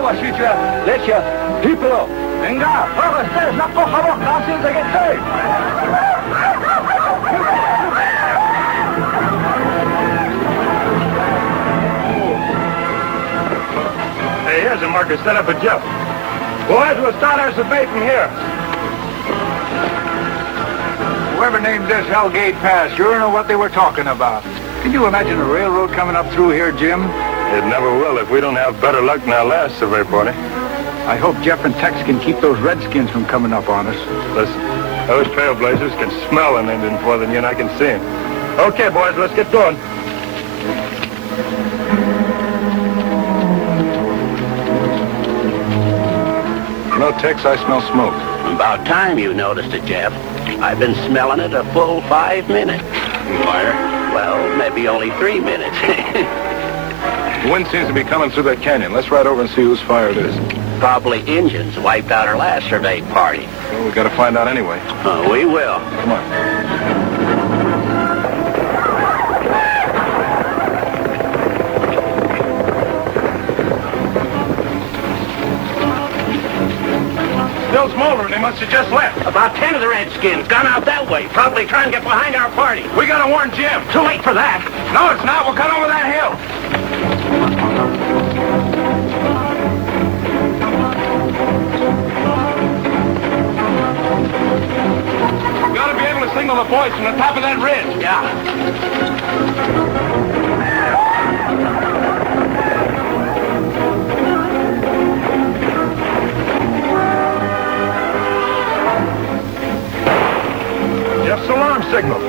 Leche, título. Venga, para ustedes, no coja los casos de que estoy. Hey, here's a marker set up for Jeff. Boys, we'll start our survey from here. Whoever named this Hellgate Pass sure know what they were talking about. Can you imagine a railroad coming up through here, Jim? It never will if we don't have better luck than our last survey party. I hope Jeff and Tex can keep those redskins from coming up on us. Listen, those trailblazers can smell an Indian more than you and I can see him. Okay, boys, let's get going. You know, Tex, I smell smoke. About time you noticed it, Jeff. I've been smelling it a full 5 minutes. Liar. Well, maybe only 3 minutes. The wind seems to be coming through that canyon. Let's ride over and see whose fire it is. Probably Indians wiped out our last survey party. Well, we got to find out anyway. We will. Come on. Still smoldering. They must have just left. About 10 of the Redskins gone out that way, probably trying to get behind our party. We gotta warn Jim. Too late for that. No, it's not. We'll cut over that hill. We ought to be able to signal the boys from the top of that ridge. Yeah. Jeff's alarm signal.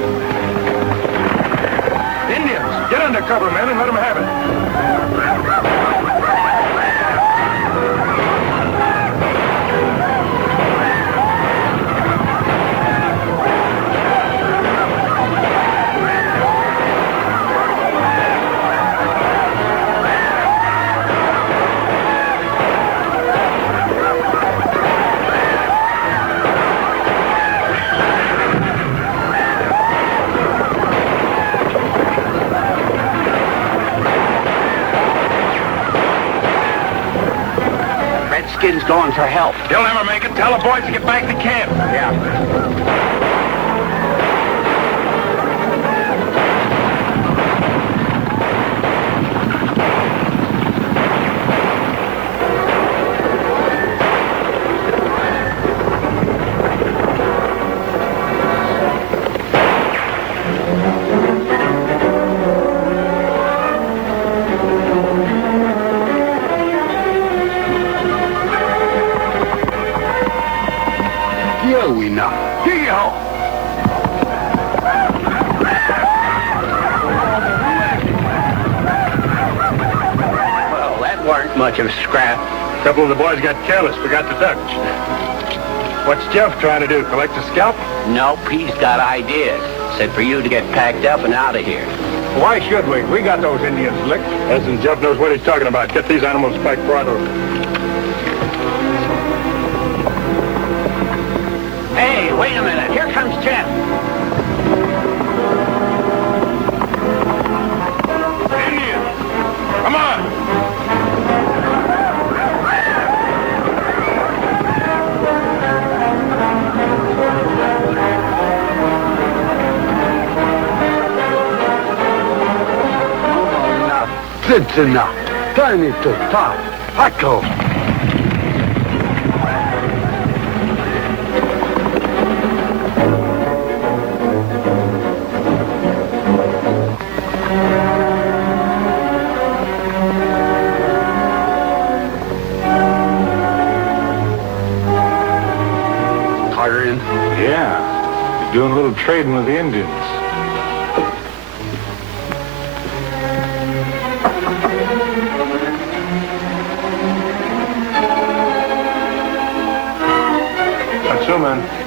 Indians, get under cover, men, and let them have it. Redskins going for help. He'll never make it. Tell the boys to get back to camp. Yeah. Much of a scrap. A couple of the boys got careless, forgot to duck. What's Jeff trying to do, collect a scalp? Nope, he's got ideas. Said for you to get packed up and out of here. Why should we? We got those Indians licked. Listen, Jeff knows what he's talking about. Get these animals spiked brought over. Hey, wait a minute. Here comes Jeff. Indians! Come on! It's enough. Time is to stop. Echo. Carter in? Yeah. He's doing a little trading with the Indians.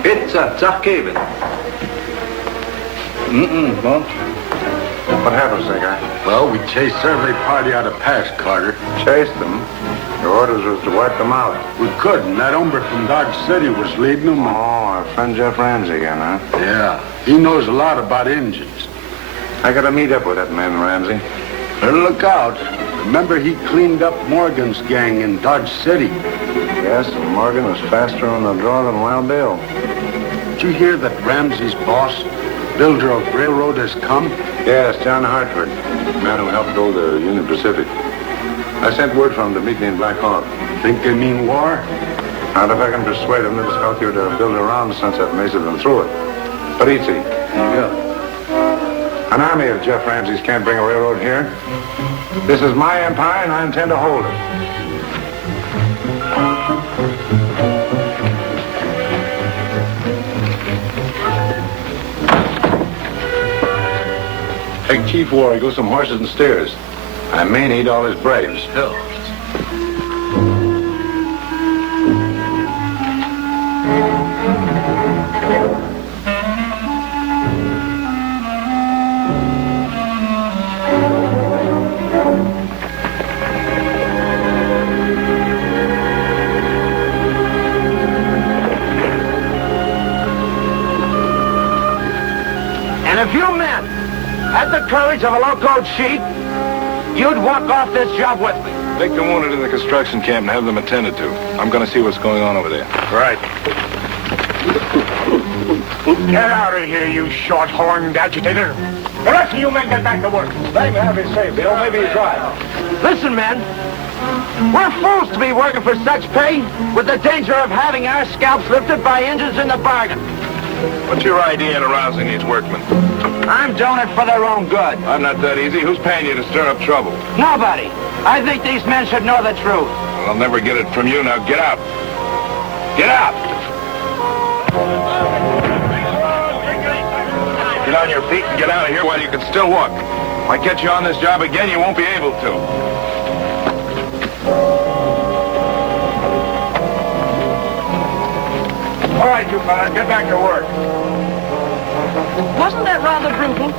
Pizza, zachgeven. Well, what happens, that guy? Well, we chased survey party out of Pass, Carter. Chased them. Your orders was to wipe them out. We couldn't. That hombre from Dodge City was leading them. Oh, our friend Jeff Ramsey again, huh? Yeah, he knows a lot about engines. I gotta meet up with that man, Ramsey. Better look out. Remember he cleaned up Morgan's gang in Dodge City? Yes, and Morgan was faster on the draw than Wild Bill. Did you hear that Ramsey's boss, builder of railroad, has come? Yes, John Hartford, the man who helped build the Union Pacific. I sent word from him to meet me in Black Hawk. Think they mean war? And if I can persuade him, it's healthier to build around Sunset Mesa than through it. But easy. Yeah. An army of Jeff Ramsey's can't bring a railroad here. This is my empire, and I intend to hold it. Take Chief War, he goes some horses and steers. I may need all his braves. Hell. And if you men had the courage of a locoed sheep, you'd walk off this job with me. Take the wounded in the construction camp and have them attended to. I'm going to see what's going on over there. Right. Get out of here, you short-horned agitator. The rest of you men get back to work. Let him have his say, Bill. Maybe he's right. Listen, men. We're fools to be working for such pay with the danger of having our scalps lifted by Indians in the bargain. What's your idea in arousing these workmen? I'm doing it for their own good. I'm not that easy. Who's paying you to stir up trouble? Nobody. I think these men should know the truth. Well, I'll never get it from you. Now get out. Get out! Get on your feet and get out of here while you can still walk. If I get you on this job again, you won't be able to. All right, you fellas, get back to work. Wasn't that rather brutal?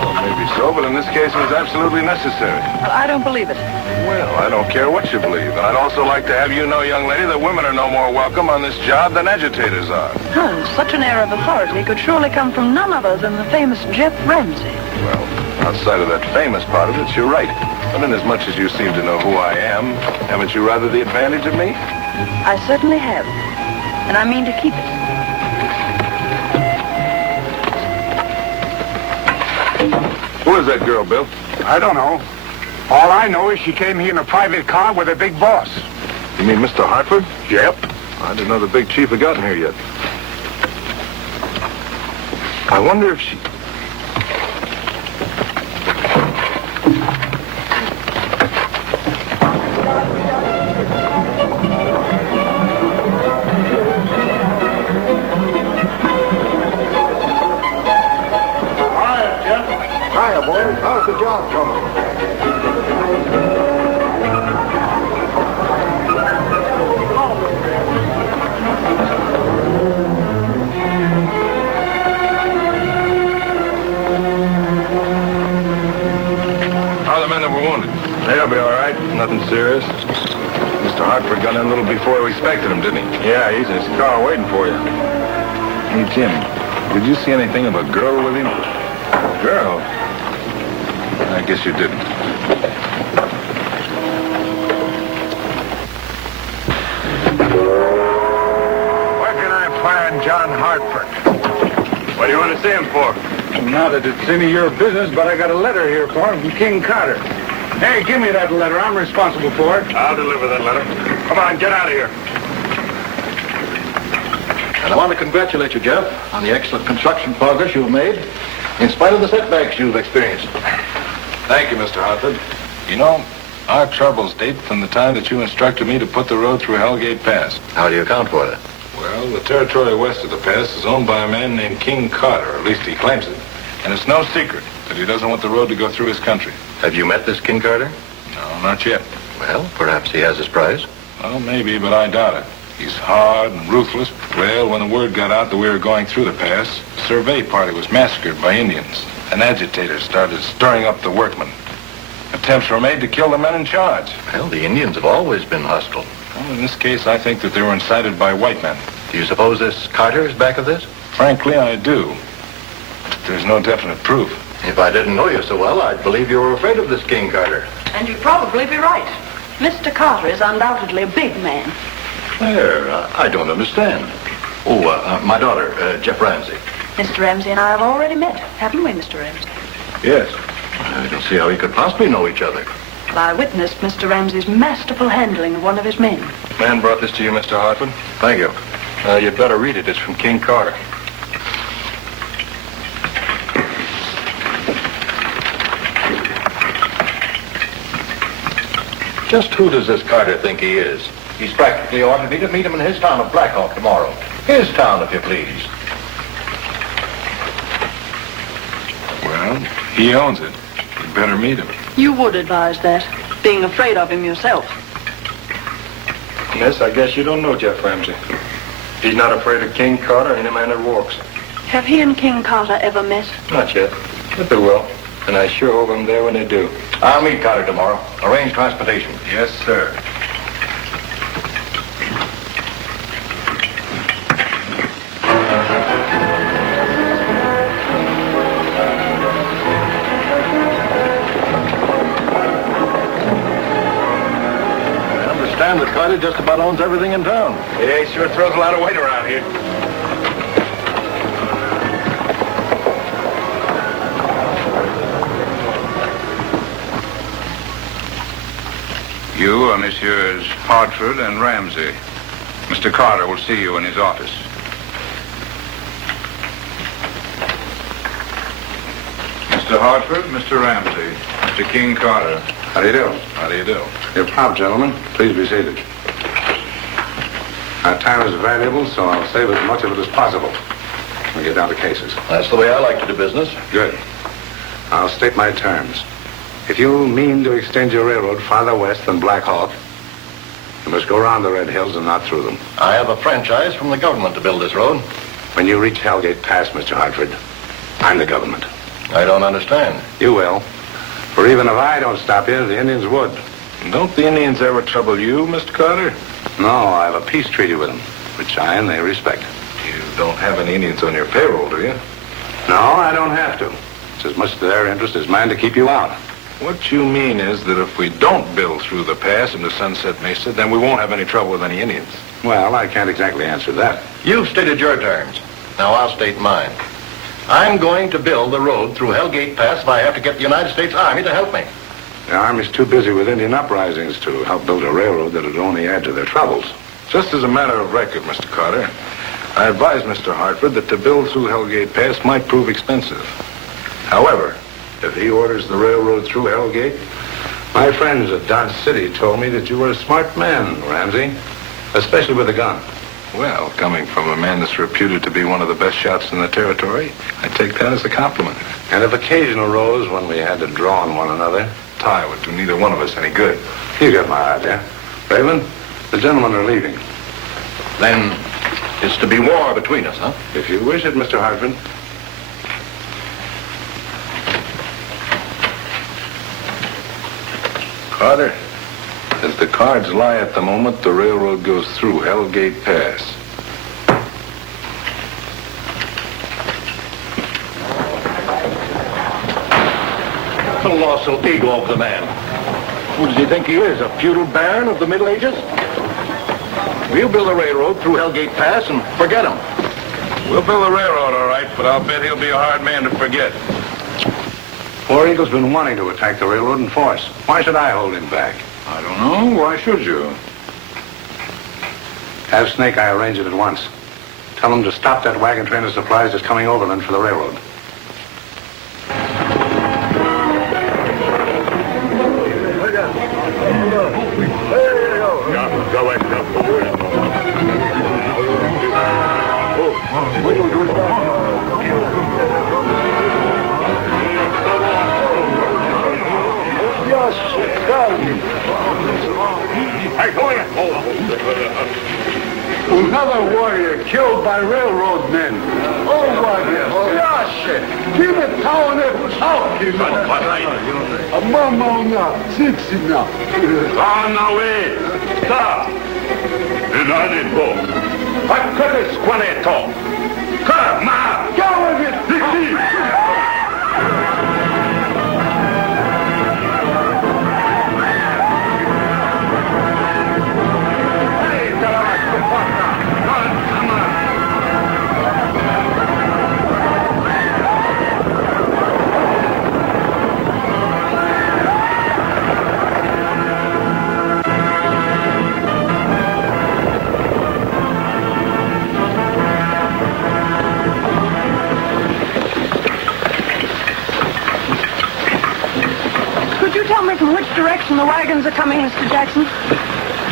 Well, maybe so, but in this case it was absolutely necessary. Well, I don't believe it. Well, I don't care what you believe. And I'd also like to have you know, young lady, that women are no more welcome on this job than agitators are. Huh, such an air of authority could surely come from none other than the famous Jeff Ramsey. Well, outside of that famous part of it, you're right. But inasmuch as you seem to know who I am, haven't you rather the advantage of me? I certainly have. And I mean to keep it. Who is that girl, Bill? I don't know. All I know is she came here in a private car with a big boss. You mean Mr. Hartford? Yep. I didn't know the big chief had gotten here yet. I wonder if she... Hiya, boys. How's the job coming? How are the men that were wounded? They'll be all right. Nothing serious. Mr. Hartford got in a little before we expected him, didn't he? Yeah, he's in his car waiting for you. Hey, Jim, did you see anything of a girl with him? Girl? I guess you didn't. Where can I find John Hartford? What do you want to see him for? Not that it's any of your business, but I got a letter here for him from King Carter. Hey, give me that letter. I'm responsible for it. I'll deliver that letter. Come on, get out of here. And I want to congratulate you, Jeff, on the excellent construction progress you've made, in spite of the setbacks you've experienced. Thank you, Mr. Hartford. You know, our troubles date from the time that you instructed me to put the road through Hellgate Pass. How do you account for that? Well, the territory west of the pass is owned by a man named King Carter, or at least he claims it. And it's no secret that he doesn't want the road to go through his country. Have you met this King Carter? No, not yet. Well, perhaps he has his prize. Well, maybe, but I doubt it. He's hard and ruthless. Well, when the word got out that we were going through the pass, the survey party was massacred by Indians. And agitators started stirring up the workmen. Attempts were made to kill the men in charge. Well, the Indians have always been hostile. Well, in this case, I think that they were incited by white men. Do you suppose this Carter is back of this? Frankly, I do. But there's no definite proof. If I didn't know you so well, I'd believe you were afraid of this King Carter. And you'd probably be right. Mr. Carter is undoubtedly a big man. Claire, I don't understand. Oh, my daughter, Jeff Ramsey. Mr. Ramsey and I have already met, haven't we, Mr. Ramsey? Yes. I don't see how we could possibly know each other. Well, I witnessed Mr. Ramsey's masterful handling of one of his men. Man brought this to you, Mr. Hartford. Thank you. You'd better read it. It's from King Carter. Just who does this Carter think he is? He's practically ordered me to meet him in his town of Black Hawk tomorrow. His town, if you please. Well, he owns it. You'd better meet him. You would advise that, being afraid of him yourself. Miss, I guess you don't know Jeff Ramsey. He's not afraid of King Carter or any man that walks. Have he and King Carter ever met? Not yet, but they will. And I sure hope I'm there when they do. I'll meet Carter tomorrow. Arrange transportation. Yes, sir. I understand that Carter just about owns everything in town. Yeah, he sure throws a lot of weight around here. You are Messieurs Hartford and Ramsey. Mr. Carter will see you in his office. Mr. Hartford, Mr. Ramsey, Mr. King Carter. How do you do? How do you do? Your prompt, gentlemen. Please be seated. Our time is valuable, so I'll save as much of it as possible. We'll get down to cases. That's the way I like to do business. Good. I'll state my terms. If you mean to extend your railroad farther west than Black Hawk, you must go around the Red Hills and not through them. I have a franchise from the government to build this road. When you reach Hellgate Pass, Mr. Hartford, I'm the government. I don't understand. You will. For even if I don't stop you, the Indians would. Don't the Indians ever trouble you, Mr. Carter? No, I have a peace treaty with them, which I and they respect. You don't have any Indians on your payroll, do you? No, I don't have to. It's as much to their interest as mine to keep you out. What you mean is that if we don't build through the pass into Sunset Mesa, then we won't have any trouble with any Indians. Well, I can't exactly answer that. You've stated your terms. Now I'll state mine. I'm going to build the road through Hellgate Pass if I have to get the United States Army to help me. The Army's too busy with Indian uprisings to help build a railroad that would only add to their troubles. Just as a matter of record, Mr. Carter, I advise Mr. Hartford that to build through Hellgate Pass might prove expensive. However, if he orders the railroad through Hellgate, My friends at Dodge City told me that you were a smart man, Ramsey, especially with a gun. well, coming from a man that's reputed to be one of the best shots in the territory, I take that as a compliment. And if occasion arose when we had to draw on one another, Tie would do neither one of us any good. you get my idea. Raven, the gentlemen are leaving. Then it's to be war between us, huh? If you wish it, Mr. Hartford. Carter, as the cards lie at the moment, the railroad goes through Hellgate Pass. Colossal ego of the man. Who does he think he is, a feudal baron of the Middle Ages? We'll build a railroad through Hellgate Pass and forget him. We'll build a railroad, all right, but I'll bet he'll be a hard man to forget. War Eagle's been wanting to attack the railroad in force. Why should I hold him back? I don't know. Why should you? Have Snake Eye arrange it at once. Tell him to stop that wagon train of supplies that's coming overland for the railroad. Another warrior killed by railroad men. Oh, what gosh! Give it town and talking. A mama na, sixina. Anawe, ta, enadito, akare squaneto, kama, Go with it, Dixie! Indians are coming, Mr. Jackson.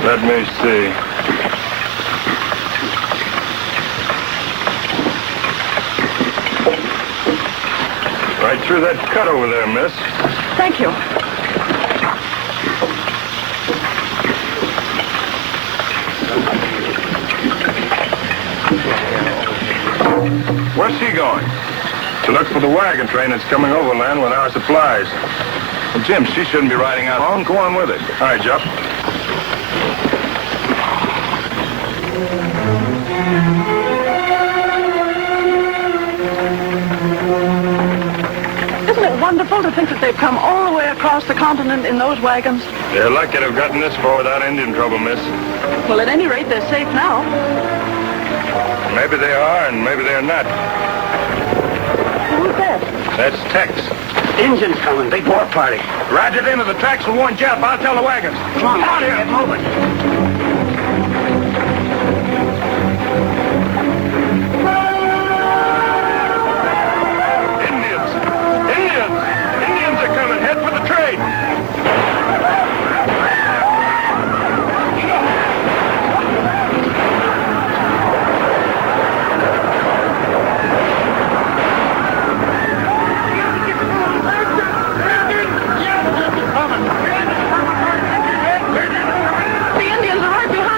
Let me see. Right through that cut over there, miss. Thank you. Where's she going? To look for the wagon train that's coming overland with our supplies. Well, Jim, she shouldn't be riding out alone. Go on with it. All right, Jup. Isn't it wonderful to think that they've come all the way across the continent in those wagons? They're lucky to have gotten this far without Indian trouble, miss. Well, at any rate, they're safe now. Maybe they are, and maybe they're not. Who's that? That's Tex. Engines coming, big war party. Ride it into the tracks and warn Jeff. I'll tell the wagons. Come on, out here, get moving. Indians! Indians! Indians are coming. Head for the train. The Indians are right behind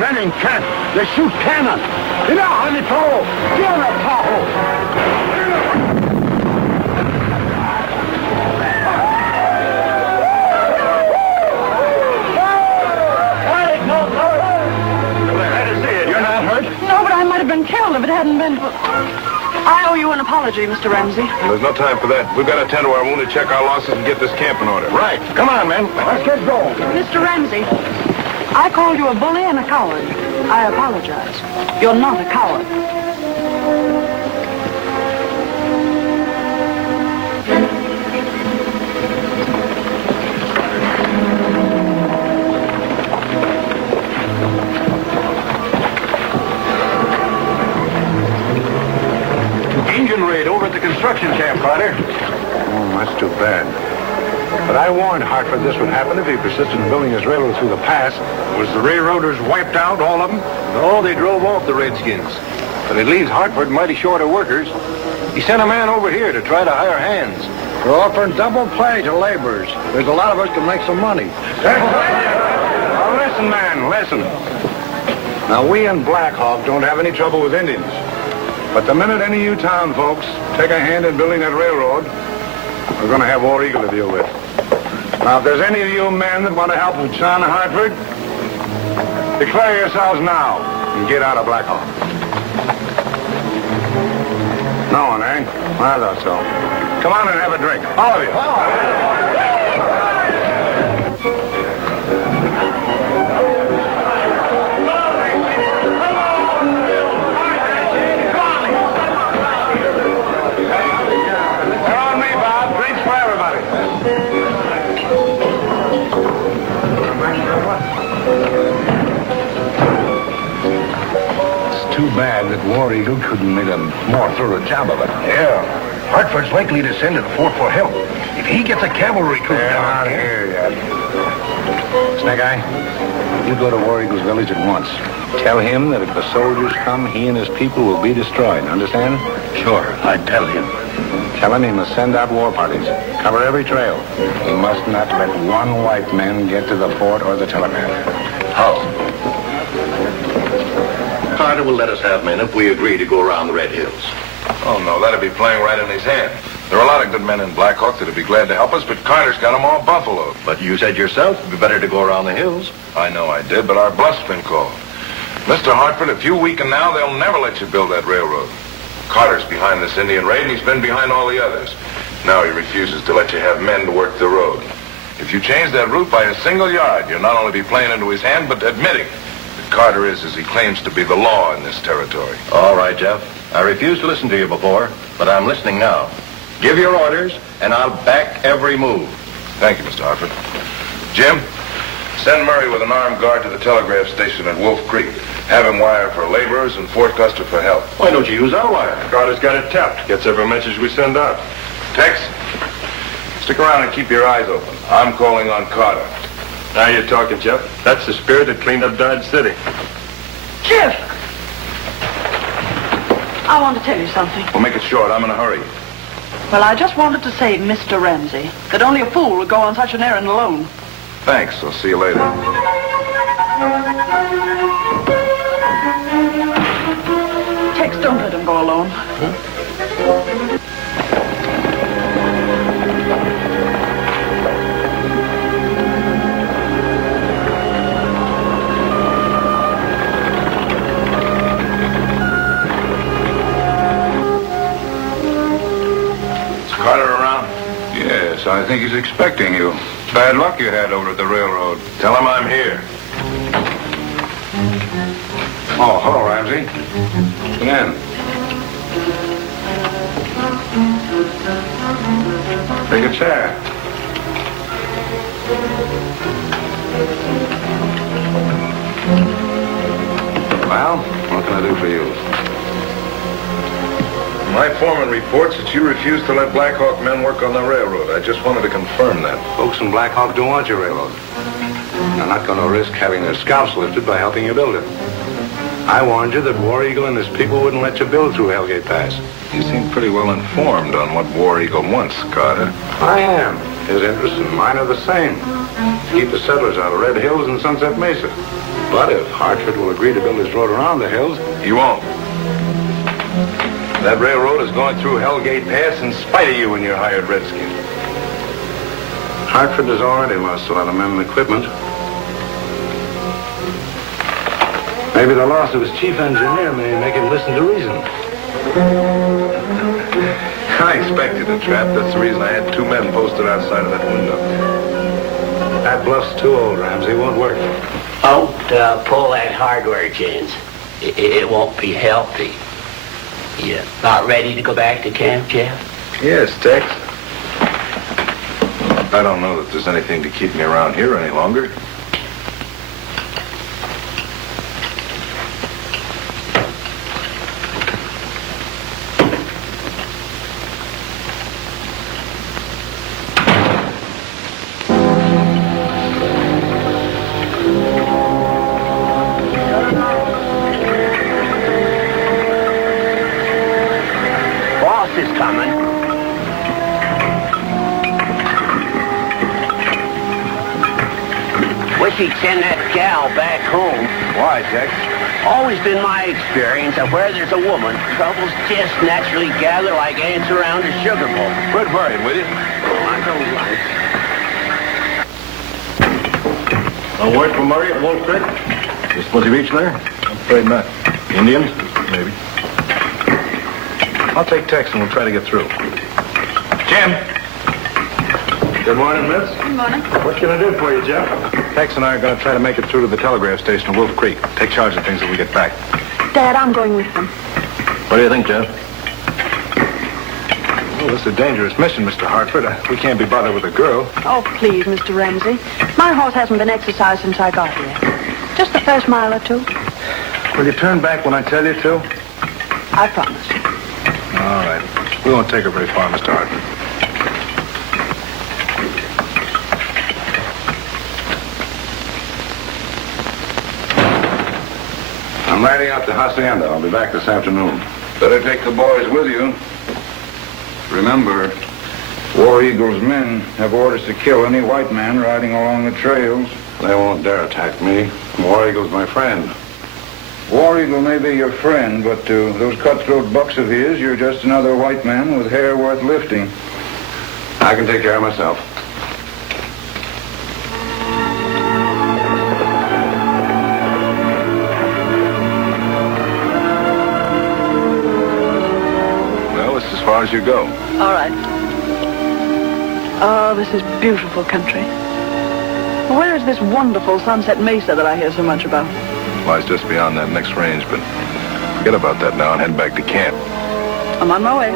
men in camp. They shoot cannon. You know, honey, Tahoe. Get on a Tahoe. You're not hurt? No, but I might have been killed if it hadn't been for... I owe you an apology, Mr. Ramsey. There's no time for that. We've got to attend to our wounded, check our losses, and get this camp in order. Right. Come on, men. Let's get going. Mr. Ramsey, I called you a bully and a coward. I apologize. You're not a coward. Engine raid over at the construction camp, Carter. Oh, that's too bad. But I warned Hartford this would happen if he persisted in building his railroad through the pass. Was the railroaders wiped out, all of them? No, they drove off the Redskins. But it leaves Hartford mighty short of workers. He sent a man over here to try to hire hands. We're offering double pay to laborers. There's a lot of us can make some money. Now, listen, man, listen. Now, we in Black Hawk don't have any trouble with Indians. But the minute any of you town folks take a hand in building that railroad, we're going to have War Eagle to deal with. Now, if there's any of you men that want to help with John Hartford, declare yourselves now and get out of Black Hawk. No one, eh? I thought so. Come on and have a drink. All of you. Too bad that War Eagle couldn't make a more thorough job of it. Yeah. Hartford's likely to send to the fort for help. If he gets a cavalry crew They're down not here yet. Snake Eye, you go to War Eagle's village at once. Tell him that if the soldiers come, he and his people will be destroyed. Understand? Sure, I'd tell him. Tell him he must send out war parties. Cover every trail. He must not let one white man get to the fort or the telegraph. How? Carter will let us have men if we agree to go around the Red Hills. Oh, no, that'd be playing right in his hand. There are a lot of good men in Black Hawk that'd be glad to help us, but Carter's got them all buffaloed. But you said yourself it'd be better to go around the hills. I know I did, but our bluff's been called. Mr. Hartford, if you weaken now, they'll never let you build that railroad. Carter's behind this Indian raid, and he's been behind all the others. Now he refuses to let you have men to work the road. If you change that route by a single yard, you'll not only be playing into his hand, but admitting that Carter is, as he claims to be, the law in this territory. All right, Jeff. I refused to listen to you before, but I'm listening now. Give your orders, and I'll back every move. Thank you, Mr. Hartford. Jim, send Murray with an armed guard to the telegraph station at Wolf Creek. Have him wire for laborers and Fort Custer for help. Why don't you use our wire? Carter's got it tapped. Gets every message we send out. Tex, stick around and keep your eyes open. I'm calling on Carter. Now you're talking, Jeff. That's the spirit that cleaned up Dodge City. Jeff! I want to tell you something. We'll make it short. I'm in a hurry. Well, I just wanted to say, Mr. Ramsey, that only a fool would go on such an errand alone. Thanks. I'll see you later. Tex, don't let him go alone. Carter around? Yes, I think he's expecting you. Bad luck you had over at the railroad. Tell him I'm here. Oh, hello, Ramsey. Come in. Take a chair. Well, what can I do for you? My foreman reports that you refuse to let Black Hawk men work on the railroad. I just wanted to confirm that. Folks in Black Hawk don't want your railroad. They're not going to risk having their scalps lifted by helping you build it. I warned you that War Eagle and his people wouldn't let you build through Hellgate Pass. You seem pretty well informed on what War Eagle wants, Carter. I am. His interests and mine are the same. To keep the settlers out of Red Hills and Sunset Mesa. But if Hartford will agree to build his road around the hills... He won't. That railroad is going through Hellgate Pass in spite of you and your hired redskin. Hartford has already lost a lot of men and equipment. Maybe the loss of his chief engineer may make him listen to reason. I expected a trap. That's the reason I had 2 men posted outside of that window. That bluff's too old, Ramsey. Won't work. Don't pull that hardware, James. It won't be healthy. You not ready to go back to camp, Jeff? Yes, Tex. I don't know that there's anything to keep me around here any longer. He'd send that gal back home. Why, Tex? Always been my experience that where there's a woman, troubles just naturally gather like ants around a sugar bowl. Quit worrying, will you? I don't like. No word from Murray at Wolf Creek? Is Fuzzy Beach there? I'm afraid not. Indians? Maybe. I'll take Tex and we'll try to get through. Jim! Good morning, miss. Good morning. What can I do for you, Jeff? Tex and I are going to try to make it through to the telegraph station at Wolf Creek. Take charge of things when we get back. Dad, I'm going with them. What do you think, Jeff? Well, this is a dangerous mission, Mr. Hartford. We can't be bothered with a girl. Oh, please, Mr. Ramsey. My horse hasn't been exercised since I got here. Just the first mile or 2. Will you turn back when I tell you to? I promise. All right. We won't take her very far, Mr. Hartford. I'm riding out to Hacienda. I'll be back this afternoon. Better take the boys with you. Remember, War Eagle's men have orders to kill any white man riding along the trails. They won't dare attack me. War Eagle's my friend. War Eagle may be your friend, but to those cutthroat bucks of his, you're just another white man with hair worth lifting. I can take care of myself. As far as you go. All right. Oh, this is beautiful country. Where is this wonderful Sunset Mesa that I hear so much about? Lies just beyond that next range, but forget about that now and head back to camp. I'm on my way.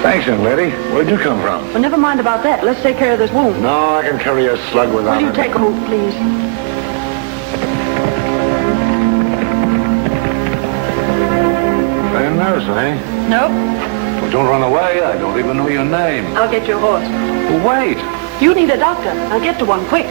Thanks, young lady. Where'd you come from? Well, never mind about that. Let's take care of this wound. No, I can carry a slug without Will you it. take a move, please? Are you nervous, eh? No. Well, don't run away. I don't even know your name. I'll get your horse. Well, wait. You need a doctor. I'll get to one quick.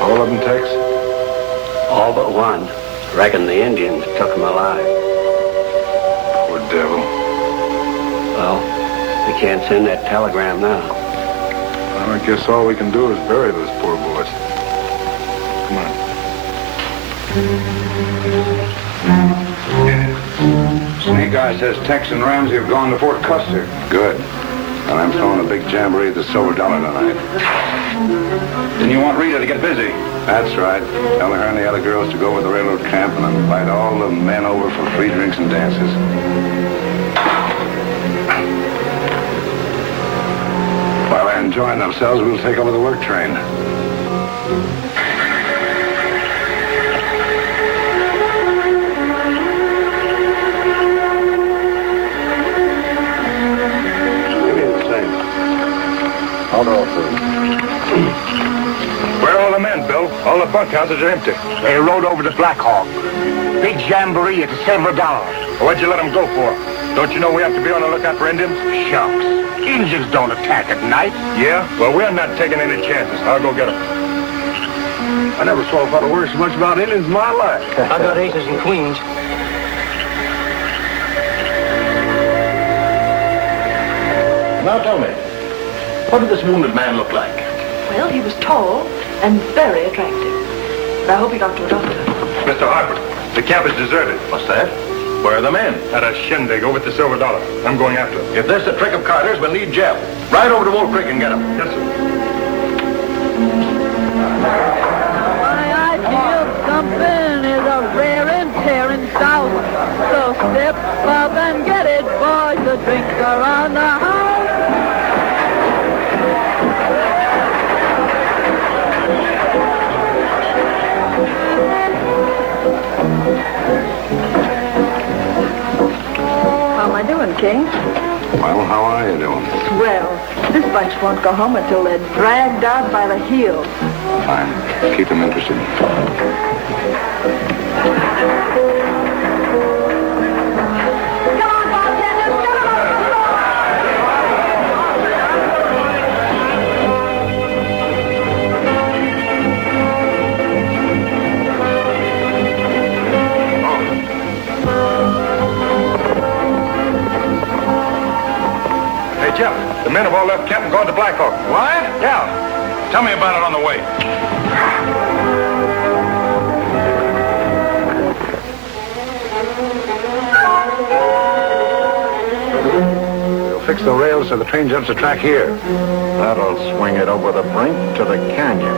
All of them, Tex? All but one. Reckon the Indians took him alive. Poor devil. Well, we can't send that telegram now. Well, I guess all we can do is bury those poor boys. Come on. Snake Eye says Tex and Ramsey have gone to Fort Custer. Good. And I'm throwing a big jamboree at the Silver Dollar tonight. Then you want Rita to get busy. That's right. Tell her and the other girls to go over to the railroad camp and invite all the men over for free drinks and dances. While they're enjoying themselves, we'll take over the work train. Where are all the men, Bill? All the bunkhouses are empty. They rode over to Black Hawk. Big jamboree at the Silver Dollar. What'd you let them go for? Don't you know we have to be on the lookout for Indians? Shucks. Indians don't attack at night. Yeah? Well, we're not taking any chances. I'll go get them. I never saw a fellow worry so much about Indians in my life. I got aces and queens. Now tell me, what did this wounded man look like? Well, he was tall and very attractive. But I hope he got to a doctor. Mr. Hartford, the camp is deserted. What's that? Where are the men? At a shindig over at the Silver Dollar. I'm going after them. If this is a trick of Carter's, we'll need Jeff. Ride over to Wolf Creek and get him. Yes, sir. I feel something is a raring, tearing south. So step up and get it, boys. The drinks are on the house. How am I doing, King? Well, how are you doing? Well, this bunch won't go home until they're dragged out by the heels. Fine. Keep them interested. Come on, bartenders, get 'em up! Hey, Jeff, the men have all left camp and gone to Black Hawk. What? Yeah. Tell me about it on the way. We'll fix the rails so the train jumps the track here. That'll swing it over the brink to the canyon.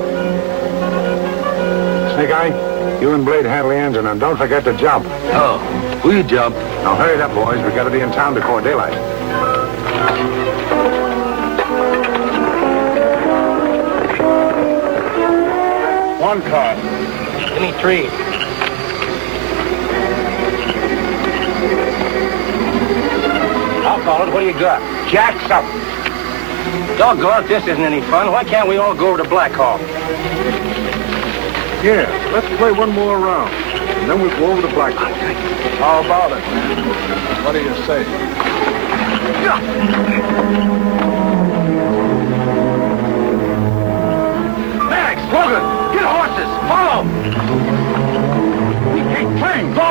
Snake Eye, you and Blade handle the engine, and don't forget to jump. Oh, we jump. Now hurry it up, boys. We've got to be in town before daylight. One car. Give me three. I'll call it. What do you got? Jack something. Doggone it, this isn't any fun. Why can't we all go over to Black Hawk? Yeah, let's play one more round. And then we'll go over to Black Hawk. How about it, man? What do you say? Max, Logan, get horses. Follow. We can't train. Go.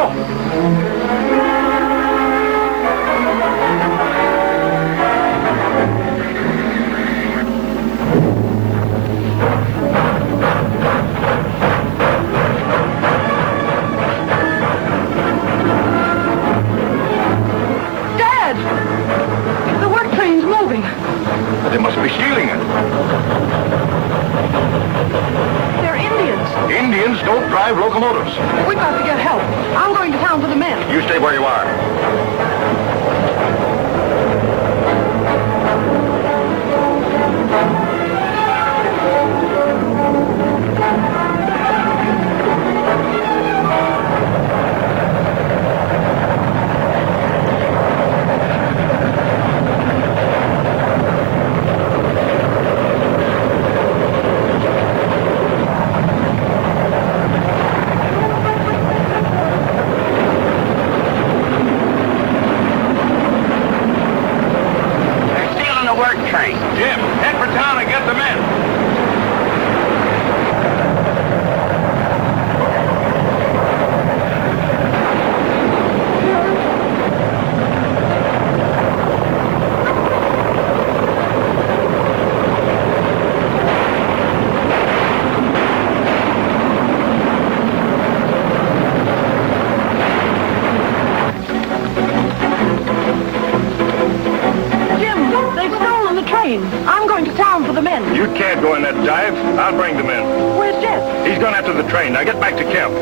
Dad! The work train's moving. They must be stealing it. They're Indians. Indians don't drive locomotives. We've got to get help. I'm going to town for the men. You stay where you are. run after the train. Now get back to camp.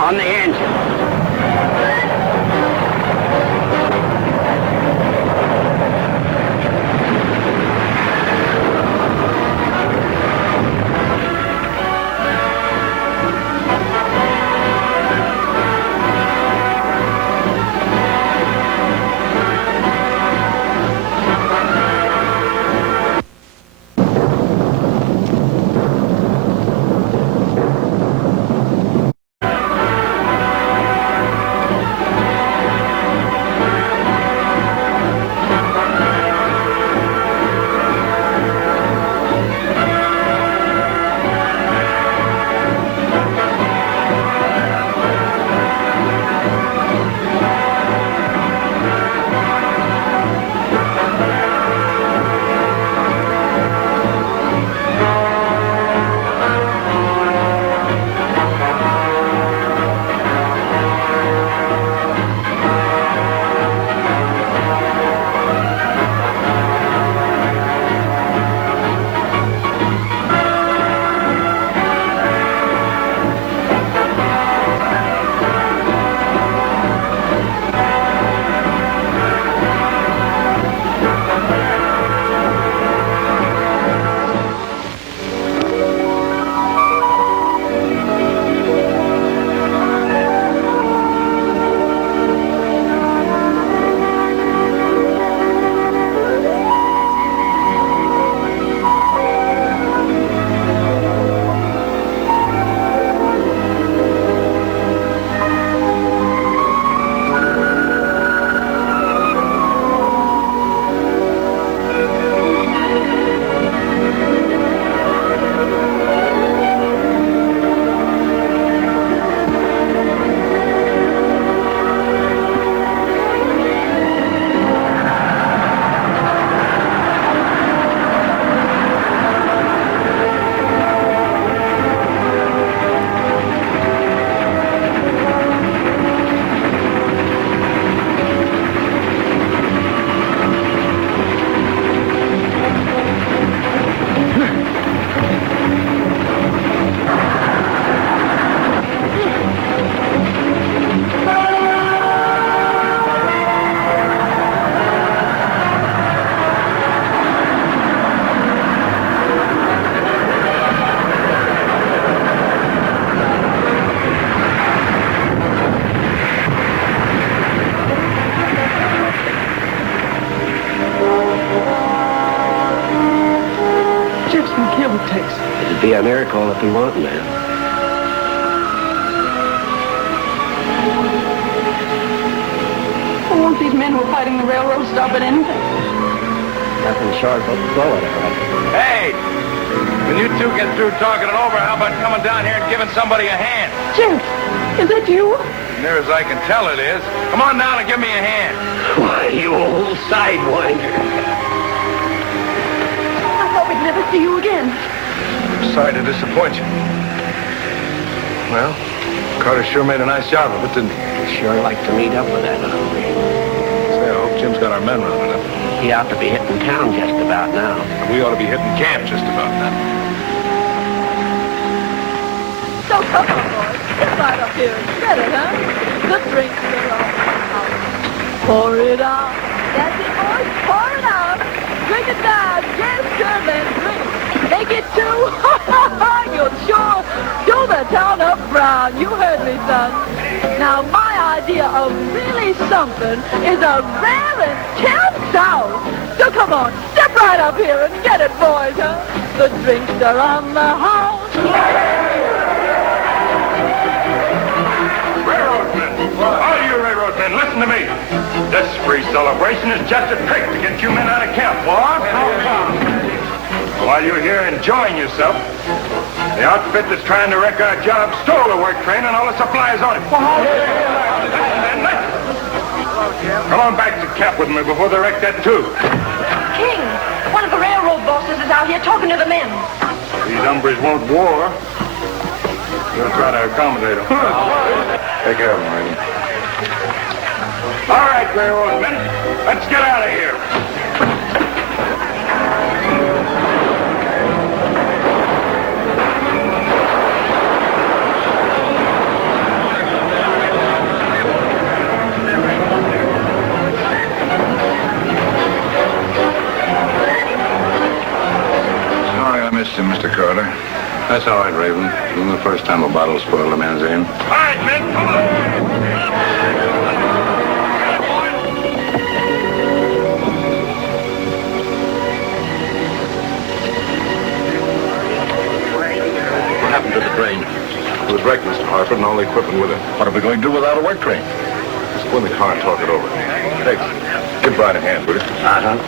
On the engine. It'd be a miracle if we want, man. Won't these men who are fighting the railroad stop at anything? Nothing short but blowing it, right? Hey! When you two get through talking it over, how about coming down here and giving somebody a hand? Jeff, is that you? Near as I can tell it is. Come on down and give me a hand. Why, you old sidewinder. I thought we'd never see you again. I'm sorry to disappoint you. Well, Carter sure made a nice job of it, didn't he? Sure like to meet up with that hombre. Say, I hope Jim's got our men rounded up. He ought to be hitting town just about now. We ought to be hitting camp just about now. So come on, boys. Get right up here and get it, huh? The drinks are all out. Pour it out. That's it, boys. Pour it out. Drink it down. Yes, sir, then drink. Make it two. You'll sure do the town up brown. You heard me, son. Now, my idea of really something is a rare and 10 South. So come on, step right up here and get it, boys, huh? The drinks are on the house. Railroad men! All you railroad men, listen to me. This free celebration is just a trick to get you men out of camp. What? How come? While you're here enjoying yourself, the outfit that's trying to wreck our job stole the work train and all the supplies on it. Come on back to camp with me before they wreck that too. King, one of the railroad bosses is out here talking to the men. These hombres won't war. We'll try to accommodate them. Take care of them, lady. All right, railroad men, let's get out of here. Mr. Carter. That's all right, Raven. This isn't the first time a bottle spoiled a man's aim. All right, men, come on. What happened to the train? It was wrecked, Mr. Hartford, and all the equipment with it. What are we going to do without a work train? Let's go in the car and talk it over. Thanks. Give Brian a hand, will you? Uh-huh.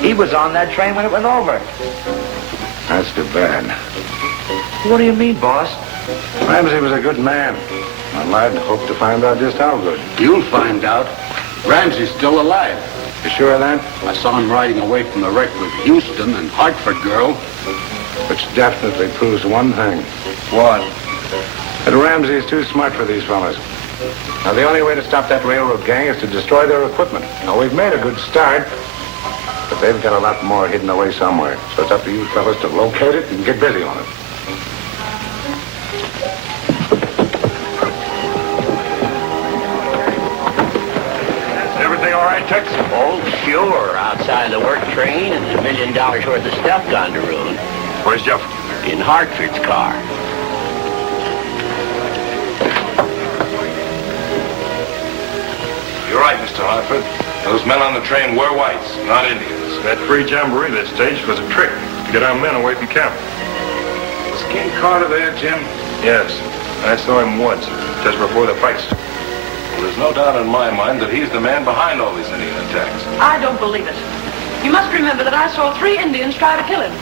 He was on that train when it went over. That's too bad. What do you mean, boss? Ramsey was a good man. Well, I'd hope to find out just how good. You'll find out. Ramsey's still alive. You sure of that? I saw him riding away from the wreck with Houston and Hartford girl. Which definitely proves one thing. What? That Ramsey is too smart for these fellas. Now, the only way to stop that railroad gang is to destroy their equipment. Now, we've made a good start, but they've got a lot more hidden away somewhere. So it's up to you fellas to locate it and get busy on it. Is everything all right, Tex? Oh, sure. Outside the work train and $1 million worth of stuff gone to ruin. Where's Jeff? In Hartford's car. You're right, Mr. Hartford. Those men on the train were whites, not Indians. That free jamboree they staged was a trick to get our men away from camp. Was King Carter there, Jim? Yes, I saw him once, just before the fight. Well, there's no doubt in my mind that he's the man behind all these Indian attacks. I don't believe it. You must remember that I saw 3 Indians try to kill him.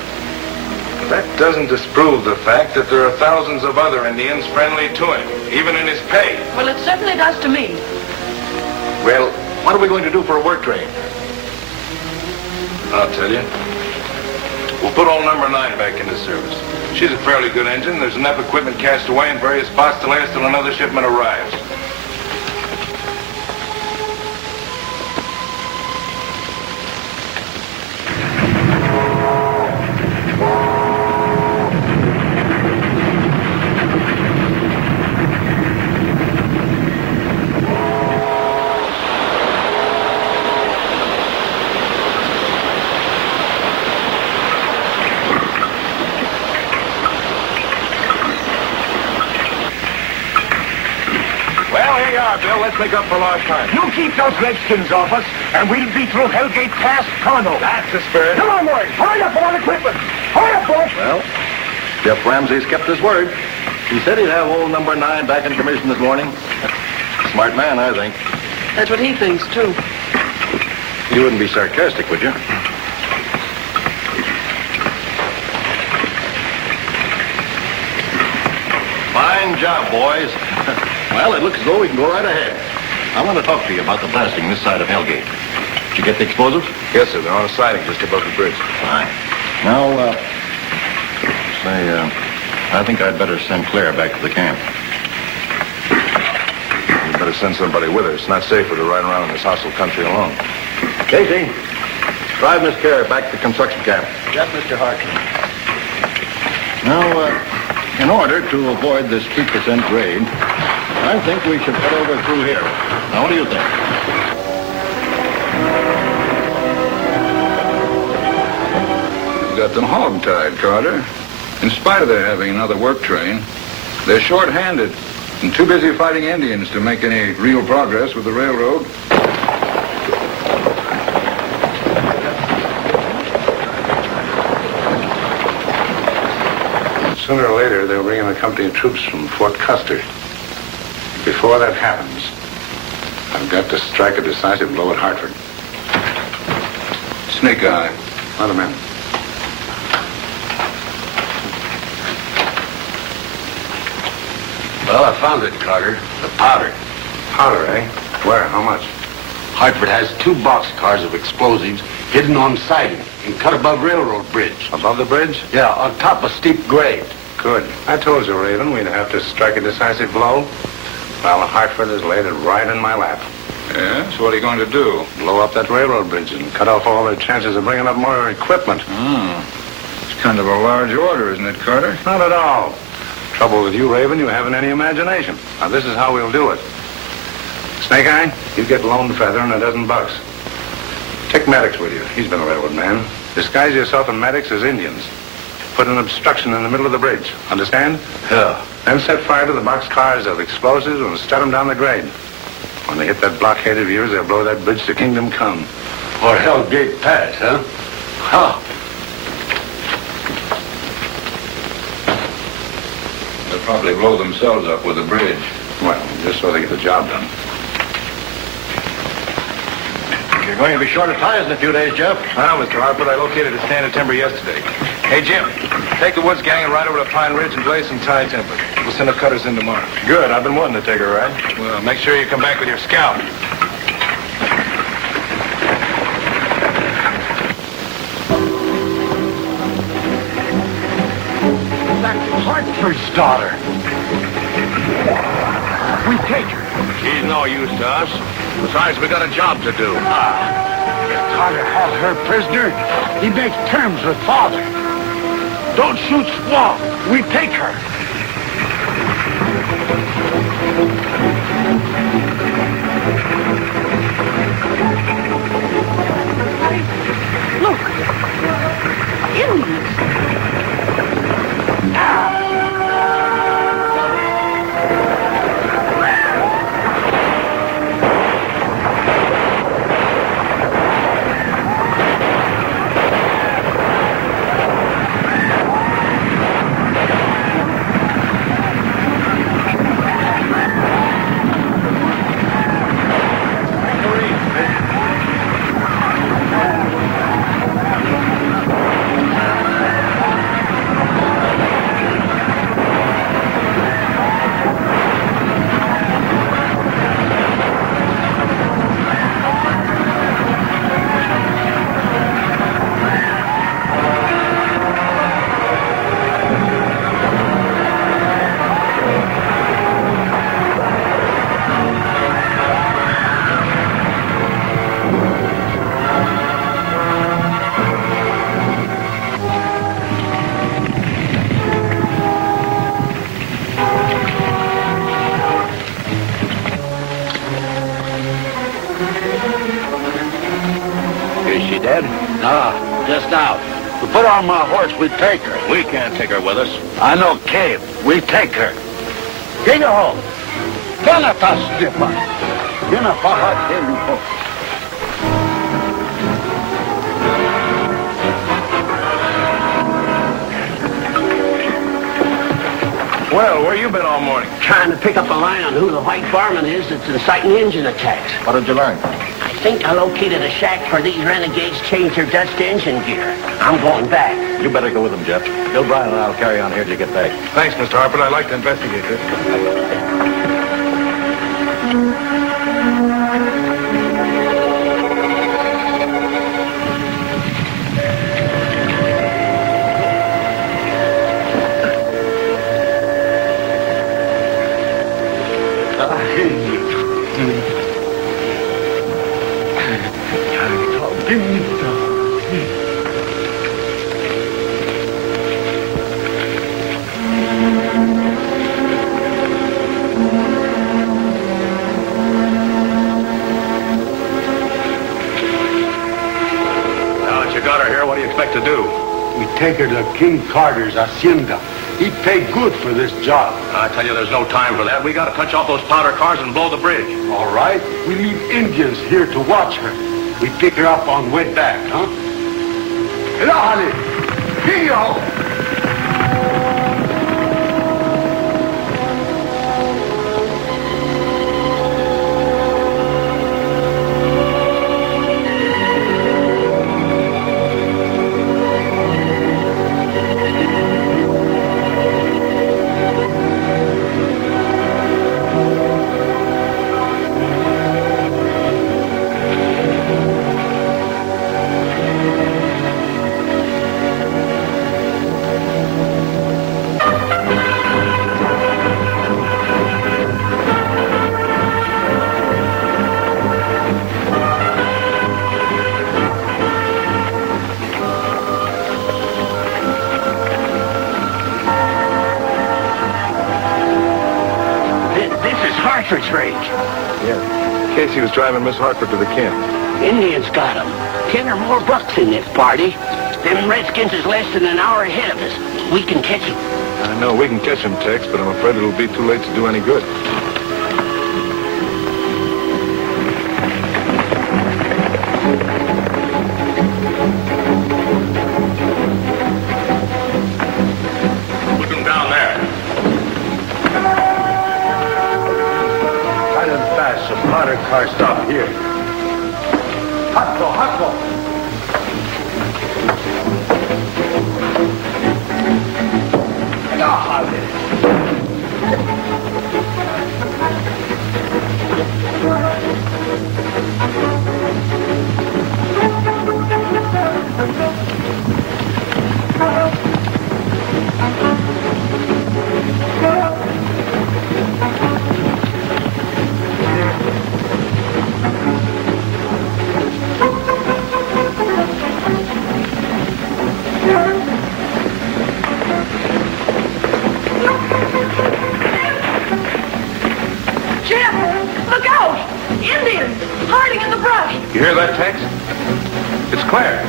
That doesn't disprove the fact that there are thousands of other Indians friendly to him, even in his pay. Well, it certainly does to me. Well, what are we going to do for a work train? I'll tell you. We'll put old number 9 back into service. She's a fairly good engine. There's enough equipment cast away in various spots to last till another shipment arrives. Bill, let's make up for lost time. You keep those redskins off us, and we'll be through Hellgate Pass, Cono. That's the spirit. Come on, boys. Hurry up on equipment. Hurry up, boys. Well, Jeff Ramsey's kept his word. He said he'd have old number 9 back in commission this morning. Smart man, I think. That's what he thinks, too. You wouldn't be sarcastic, would you? Fine job, boys. Well, it looks as though we can go right ahead. I want to talk to you about the blasting this side of Hellgate. Did you get the explosives? Yes, sir. They're on a siding just above the bridge. Fine. Now, I think I'd better send Claire back to the camp. You better send somebody with her. It's not safer to ride around in this hostile country alone. Casey, drive Miss Claire back to the construction camp. Yes, Mr. Hartford. Now, in order to avoid this 3% grade, I think we should head over through here. Now, what do you think? You got them hog-tied, Carter. In spite of their having another work train, they're short-handed. I'm too busy fighting Indians to make any real progress with the railroad. Sooner or later, they'll bring in a company of troops from Fort Custer. Before that happens, I've got to strike a decisive blow at Hartford. Snake Eye. Other men. Well, I found it, Carter. The powder. Powder, eh? Where? How much? Hartford has 2 boxcars of explosives hidden on siding and cut above railroad bridge. Above the bridge? Yeah, on top of steep grade. Good. I told you, Raven, we'd have to strike a decisive blow. Well, Hartford has laid it right in my lap. Yeah? So what are you going to do? Blow up that railroad bridge and cut off all their chances of bringing up more equipment. It's kind of a large order, isn't it, Carter? Not at all. Trouble with you, Raven, you haven't any imagination. Now, this is how we'll do it. Snake Eye, you get Lone Feather and a dozen bucks. Take Maddox with you. He's been a railroad man. Disguise yourself and Maddox as Indians. Put an obstruction in the middle of the bridge. Understand? Yeah. Then set fire to the boxcars of explosives and start them down the grade. When they hit that blockade of yours, they'll blow that bridge to Kingdom Come. Or Hell Gate Pass, huh? Huh. They'll probably blow themselves up with the bridge. Well, just so they get the job done. You're going to be short of tires in a few days, Jeff. I know, Mr. Hartford. I located a stand of timber yesterday. Hey, Jim, take the Woods gang and ride over to Pine Ridge and blaze some tie timber. We'll send the cutters in tomorrow. Good. I've been wanting to take a ride. Well, make sure you come back with your scout. That's Hartford's daughter. We take her. She's no use to us. Besides, we got a job to do. If Carter has her prisoner, he makes terms with Father. Don't shoot squaw. We take her. Look. Indians. Dead? Nah, just out. We put on my horse, we take her. We can't take her with us. I know Cave. We take her. Get her home. Canata stipa. Gina paha telupo. Well, where you been all morning? Trying to pick up a line on who the white barman is that's inciting engine attacks. What did you learn? I think I located a shack where these renegades change their dust to engine gear. I'm going back. You better go with them, Jeff. Bill Bryan and I'll carry on here till you get back. Thanks, Mr. Hartford. I'd like to investigate this. Now that you got her here, what do you expect to do? We take her to King Carter's hacienda. He'd pay good for this job. I tell you, there's no time for that. We got to touch off those powder cars and blow the bridge. All right. We leave Indians here to watch her. We pick her up on way back, huh? Hello, honey. Here you go. Hartford's range. Yeah. Casey was driving Miss Hartford to the camp. Indians got 'em. 10 or more bucks in this party. Them Redskins is less than an hour ahead of us. We can catch 'em. I know we can catch him, Tex, but I'm afraid it'll be too late to do any good. Put them down there. Right and fast, the powder car stop here. Hot go, hot go. You hear that, Tex? It's Claire.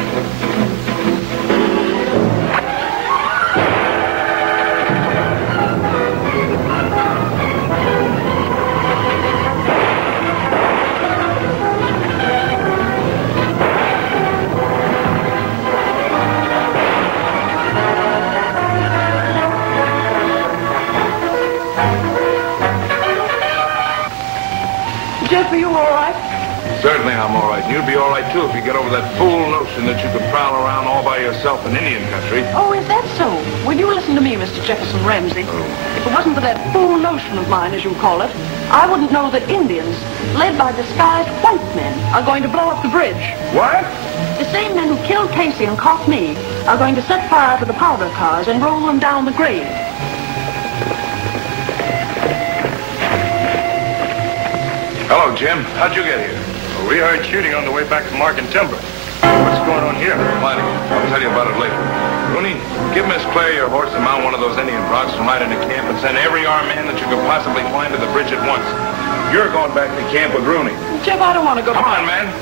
Jeff, are you all right? Certainly I'm all right. And you'd be all right, too, if you get over that fool notion that you could prowl around all by yourself in Indian country. Oh, is that so? Well, you listen to me, Mr. Jefferson Ramsey. If it wasn't for that fool notion of mine, as you call it, I wouldn't know that Indians, led by disguised white men, are going to blow up the bridge. What? The same men who killed Casey and caught me are going to set fire to the powder cars and roll them down the grade. Hello, Jim. How'd you get here? Well, we heard shooting on the way back from marking timber. What's going on here? Plenty. I'll tell you about it later. Rooney, give Miss Claire your horse and mount one of those Indian broncs from right into camp and send every armed man that you could possibly find to the bridge at once. You're going back to camp with Rooney. Jeff, I don't want to go. Come on, man.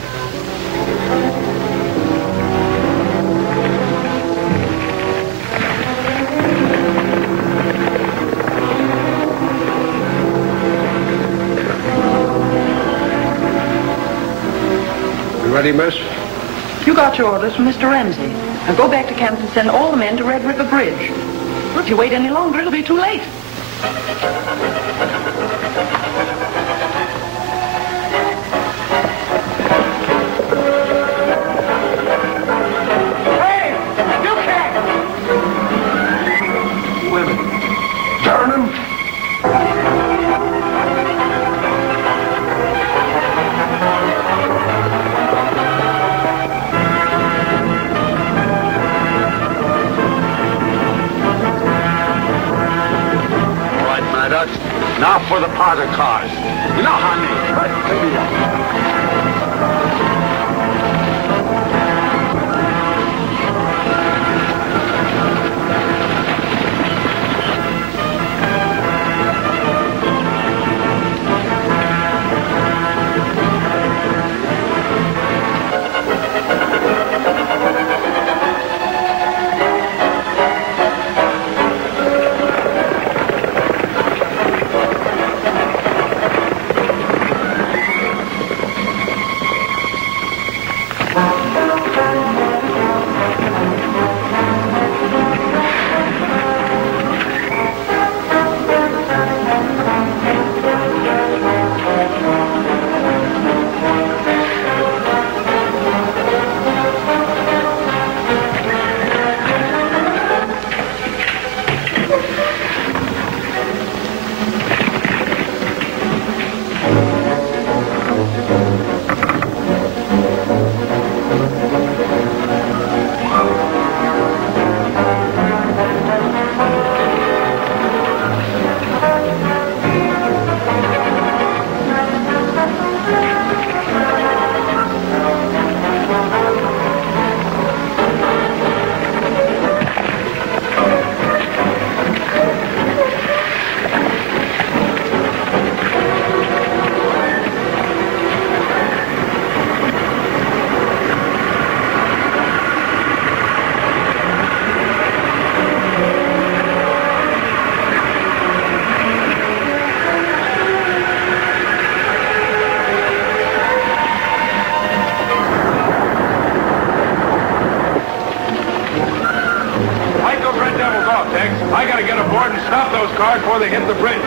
Ready, miss? You got your orders from Mr. Ramsey. Now go back to camp and send all the men to Red River Bridge. Well, if you wait any longer, it'll be too late. Hey! You can't! Women. Darn 'em! Now for the powder cars. You know, honey. Tex. I gotta get aboard and stop those cars before they hit the bridge.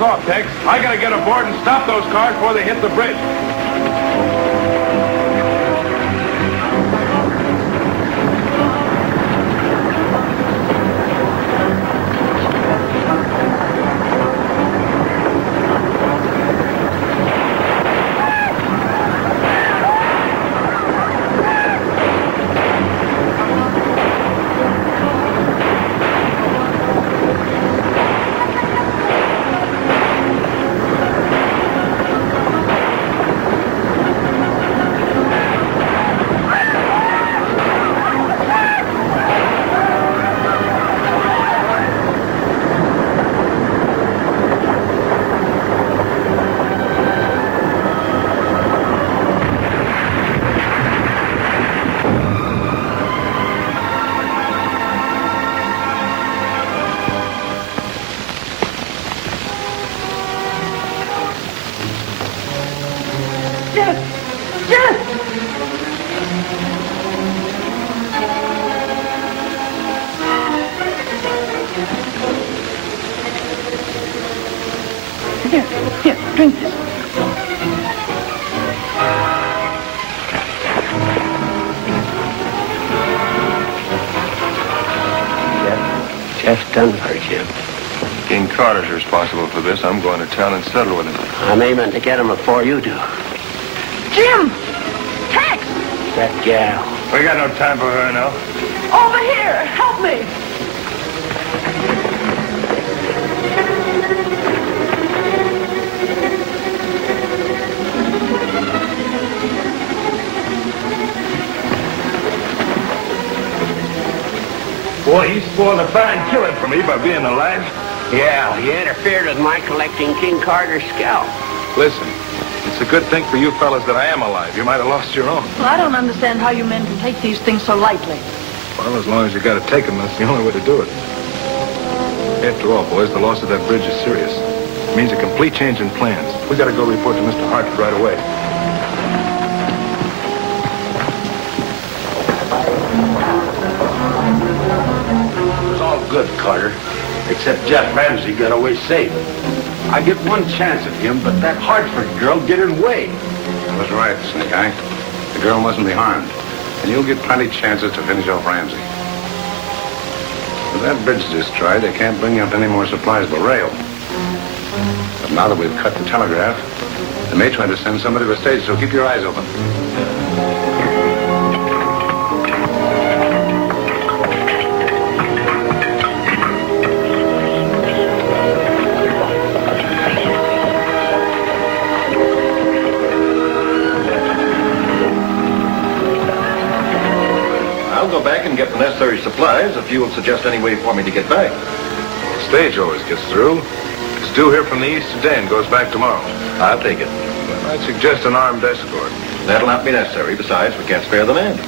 Off, Tex. I gotta get aboard and stop those cars before they hit the bridge. Here, drink this. Just done for Jim. King Carter's responsible for this. I'm going to town and settle with him. I'm aiming to get him before you do. Jim! Tex! That gal. We got no time for her now. Over here! Help me! Boy, he spoiled a fine killing for me by being alive. Yeah, he interfered with my collecting King Carter's scalp. Listen, it's a good thing for you fellas that I am alive. You might have lost your own. Well, I don't understand how you men can take these things so lightly. Well, as long as you got to take them, that's the only way to do it. After all, boys, the loss of that bridge is serious. It means a complete change in plans. We got to go report to Mr. Hartford right away. It was all good, Carter. Except Jeff Ramsey got away safe. I get one chance at him, but that Hartford girl get in way. I was right, Snake Eye. The girl mustn't be harmed. And you'll get plenty of chances to finish off Ramsey. With that bridge destroyed, they can't bring up any more supplies by rail. But now that we've cut the telegraph, they may try to send somebody to the stage, so keep your eyes open. I'll go back and get the necessary supplies if you will suggest any way for me to get back. The stage always gets through. It's due here from the east today and goes back tomorrow. I'll take it. I'd suggest an armed escort. That'll not be necessary. Besides, we can't spare the man.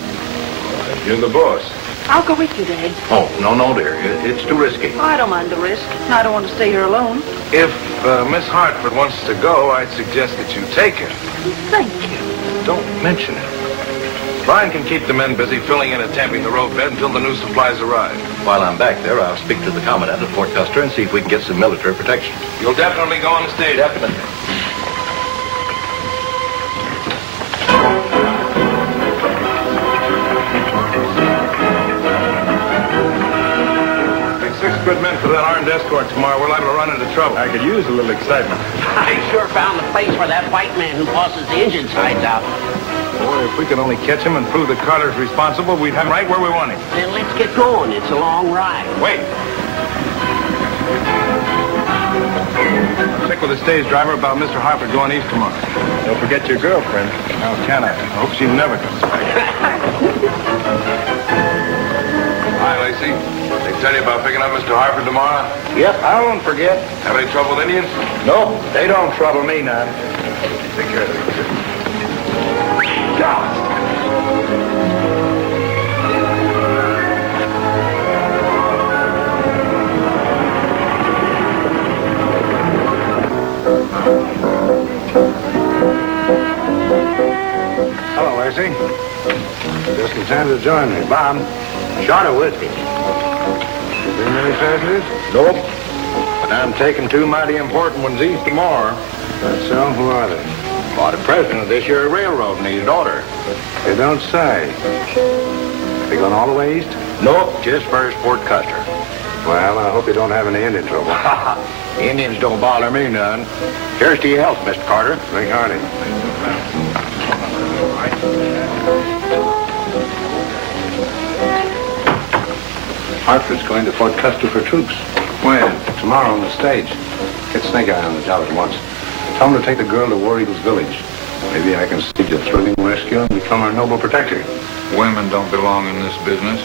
You're the boss. I'll go with you, Dad. Oh, no, dear. It's too risky. I don't mind the risk. I don't want to stay here alone. If Miss Hartford wants to go, I'd suggest that you take her. Thank you. Don't mention it. Brian can keep the men busy filling in and tamping the roadbed until the new supplies arrive. While I'm back there, I'll speak to the commandant at Fort Custer and see if we can get some military protection. You'll definitely go on the stage. Definitely. Take 6 good men for that armed escort tomorrow. We're liable to run into trouble. I could use a little excitement. I sure found the place where that white man who bosses the engine hides out. Boy, if we could only catch him and prove that Carter's responsible, we'd have him right where we want him. Then let's get going. It's a long ride. Wait. Check with the stage driver about Mr. Hartford going east tomorrow. Don't forget your girlfriend. How can I? I hope she never comes back. Hi, Lacey. They tell you about picking up Mr. Hartford tomorrow? Yep, I won't forget. Have any trouble with Indians? Nope, they don't trouble me none. Take care of it. Hello, Lacey. Just in time to join me. Bob, shot of whiskey. Been many passengers? Nope. But I'm taking 2 mighty important ones east tomorrow. That's so. Who are they? Well, the president of this here railroad and his daughter. You don't say. They going all the way east? Nope, just first Fort Custer. Well, I hope you don't have any Indian trouble. Indians don't bother me none. Here's to your health, Mr. Carter. Drink hearty. Hartford's going to Fort Custer for troops. When? Tomorrow on the stage. Get Snake Eye on the job at once. Tell him to take the girl to War Eagle's village. Maybe I can stage a thrilling rescue and become our noble protector. Women don't belong in this business.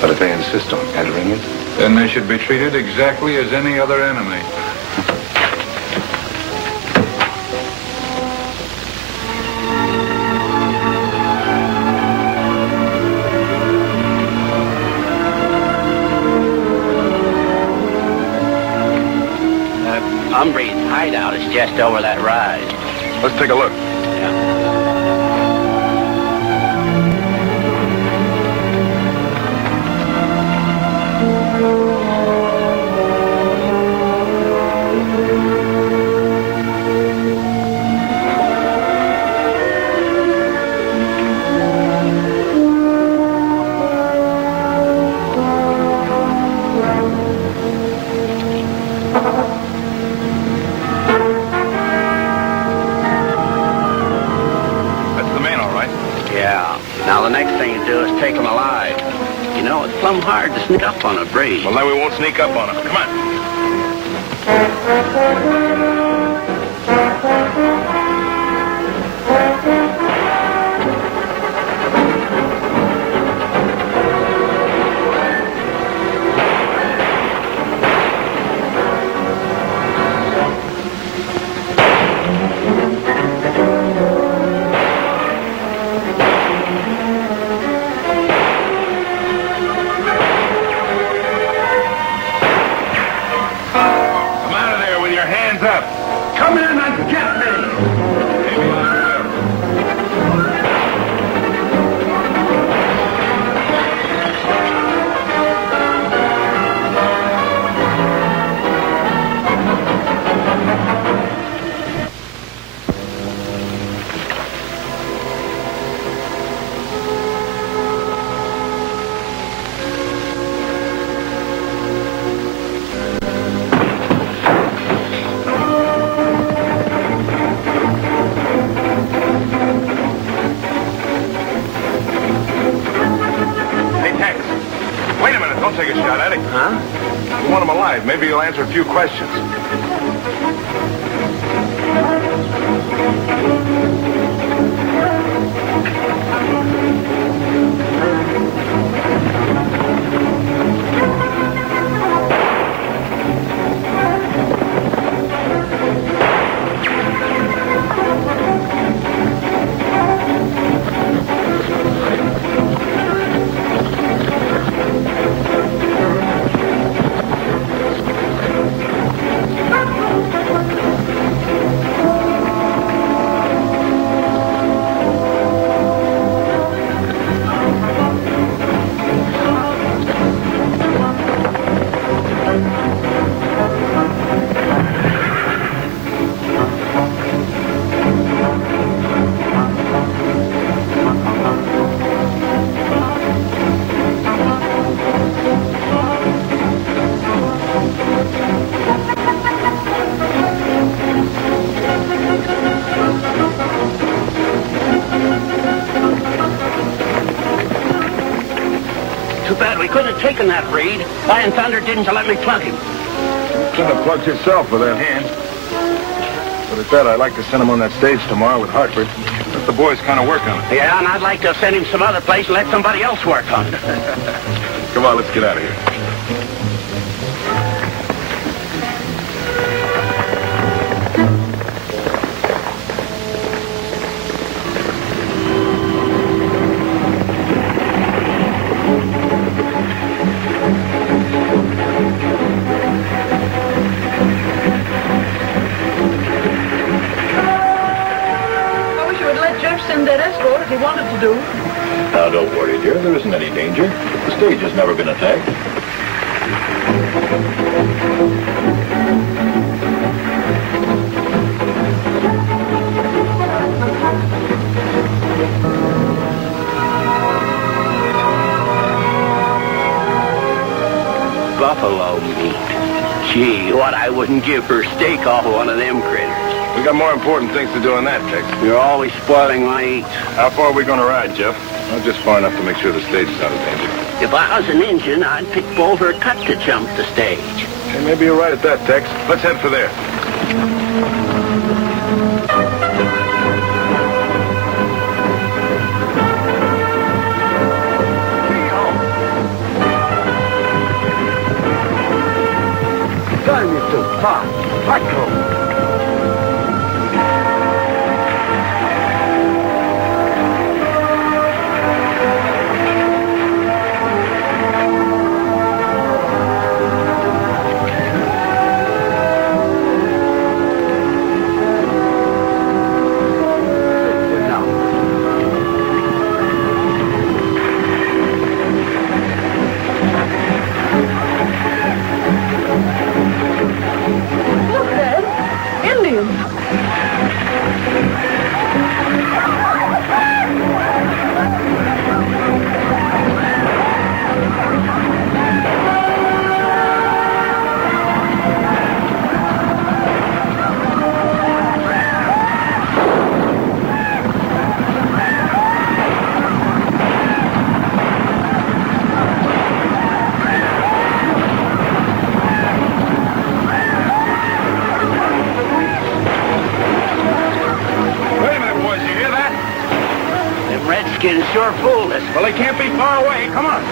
But if they insist on entering it? Then they should be treated exactly as any other enemy. Humbre's hideout is just over that rise. Let's take a look. Now, the next thing to do is take them alive. You know, it's plumb hard to sneak up on a breeze. Well, then we won't sneak up on them. Come on. hands up. Come in and get me. Take a shot at him. Huh? You want him alive. Maybe he'll answer a few questions. Taken that reed. Why in thunder didn't you let me plug him? You couldn't have plugged yourself with that hand. But at that, I'd like to send him on that stage tomorrow with Hartford. Let the boys kind of work on it. Yeah, and I'd like to send him some other place and let somebody else work on it. Come on, let's get out of here. He wanted to do. Now, don't worry, dear. There isn't any danger. The stage has never been attacked. Buffalo meat. Gee, what I wouldn't give for a steak off of one of them critters. We got more important things to do than that, Tex. You're always spoiling my eats. How far are we going to ride, Jeff? Well, just far enough to make sure the stage is out of danger. If I was an engine, I'd pick Boulder Cut to jump the stage. Hey, maybe you're right at that, Tex. Let's head for there. Time is too far. Let's go. Sure fooled us. Well, they can't be far away. Come on.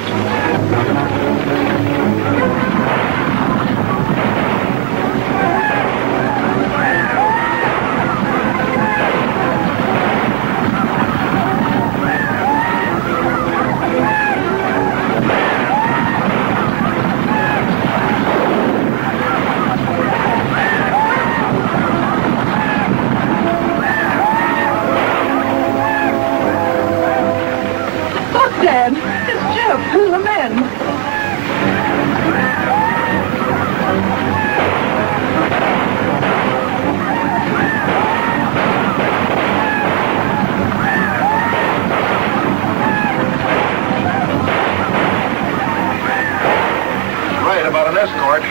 right about an escort.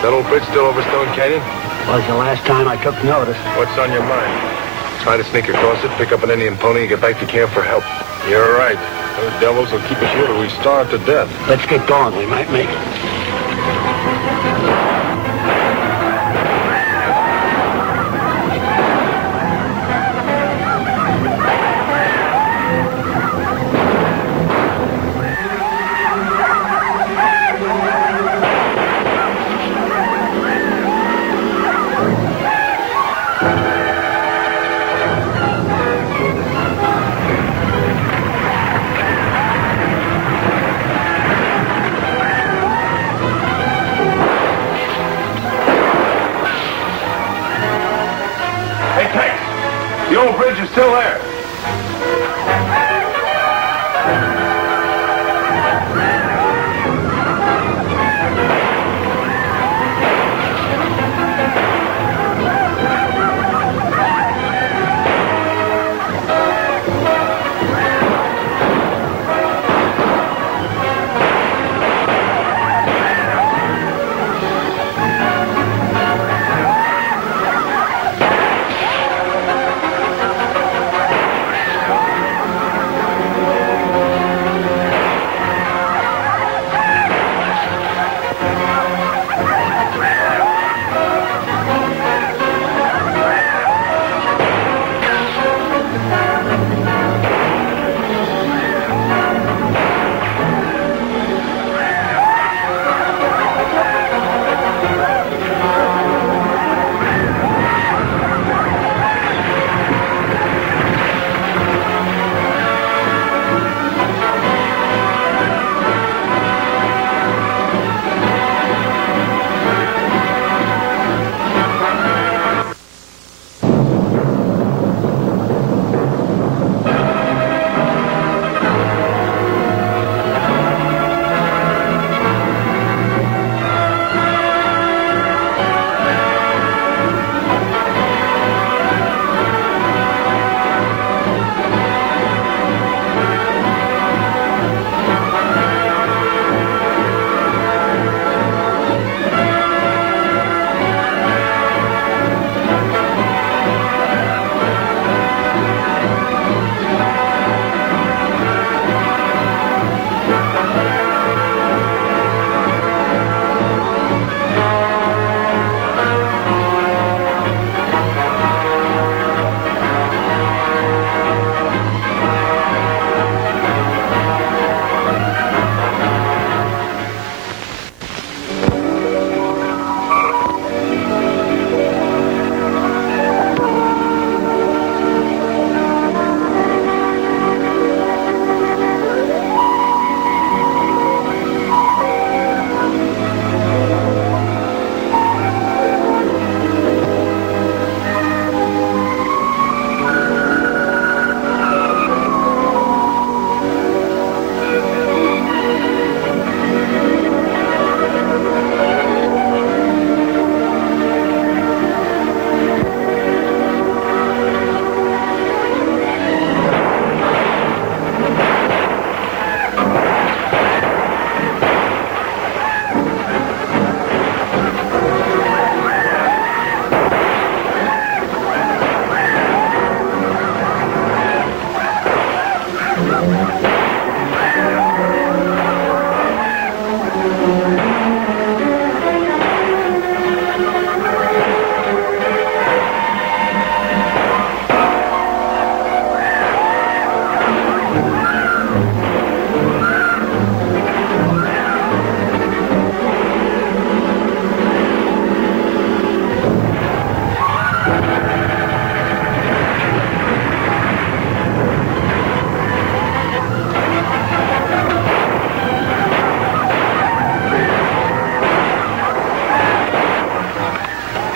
That old bridge still over Stone Canyon? Was the last time I took notice. What's on your mind? Try to sneak across it, pick up an Indian pony, and get back to camp for help. You're right. Those devils will keep us here till we starve to death. Let's get going. We might make it. The old bridge is still there.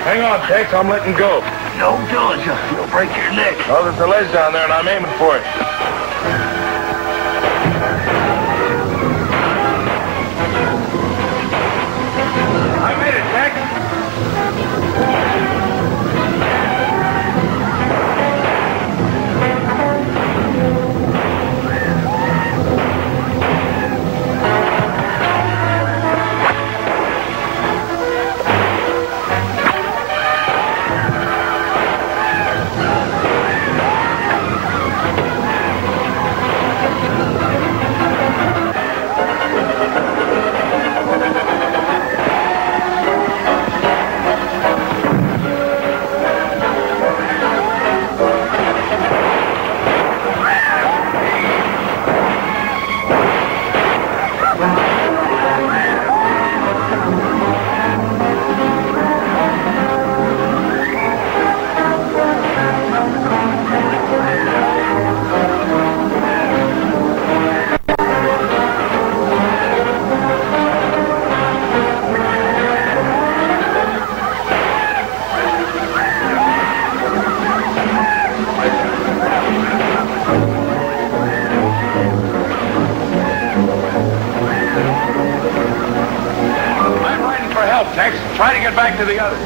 Hang on, Tex. I'm letting go. Don't do it. You'll break your neck. Oh, there's a ledge down there, and I'm aiming for it. I made it, Tex. Tex, try to get back to the others.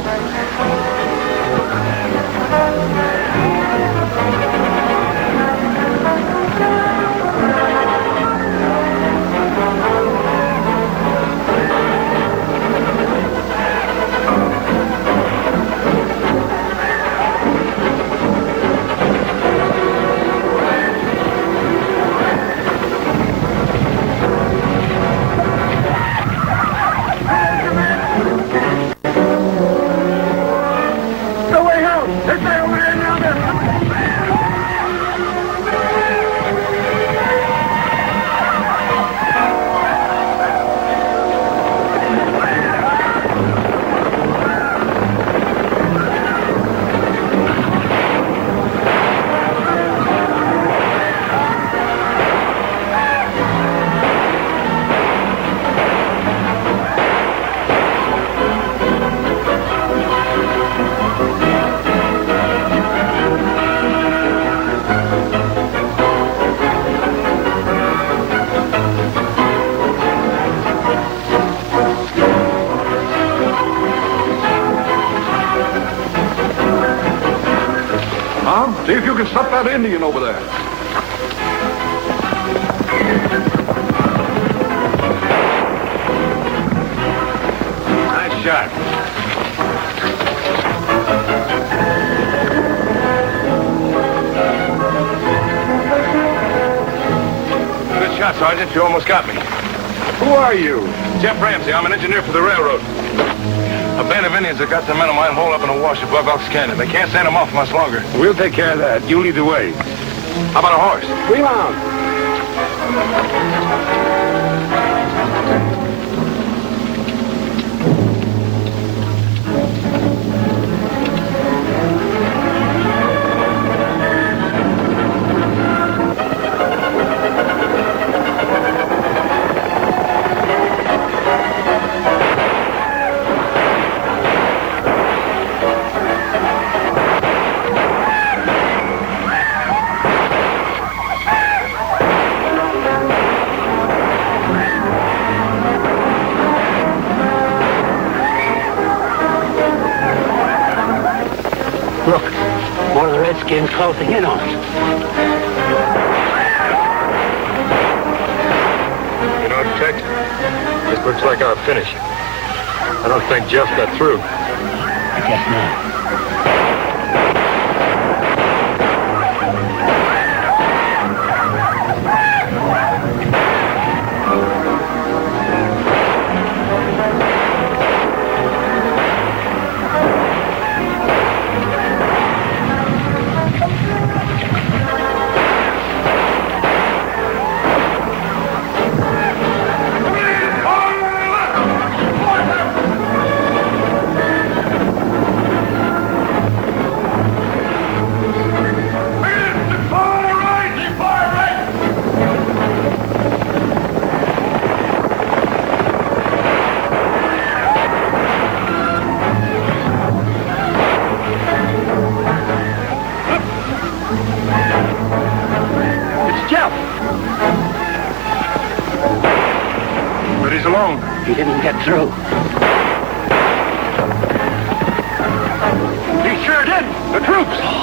See if you can stop that Indian over there. Nice shot. Good shot, Sergeant. You almost got me. Who are you? Jeff Ramsey. I'm an engineer for the railroad. A band of Indians that got some men of mine holed up in a wash above Elks Canyon. They can't stand them off much longer. We'll take care of that. You lead the way. How about a horse? Wheel on. Look, one of the Redskins closing in on us. You know, Detective, this looks like our finish. I don't think Jeff got through. I guess not. He didn't get through. He sure did. The troops.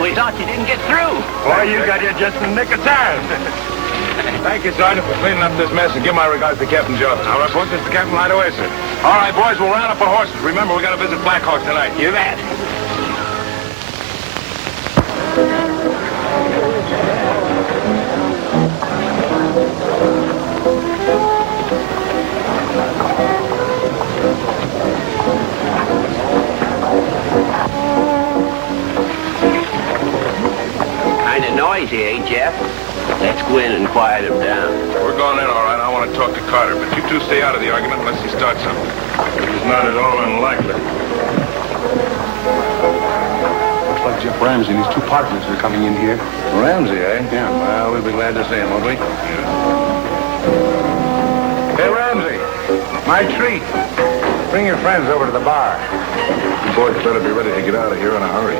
We thought you didn't get through. Why, you got here just in the nick of time. Thank you, Sergeant, for cleaning up this mess, and give my regards to Captain Jones. I'll report this to Captain Oeste. All right, boys, we'll round up our horses. Remember, we got to visit Black Hawk tonight. You bet. Noisy, eh, Jeff? Let's go in and quiet him down. We're going in, all right. I want to talk to Carter, but you two stay out of the argument unless he starts something. It's not at all unlikely. Looks like Jeff Ramsey and his two partners are coming in here. Ramsey, eh? Yeah. Well, we'll be glad to see him, won't we? Yeah. Hey, Ramsey, my treat. Bring your friends over to the bar. You boys better be ready to get out of here in a hurry.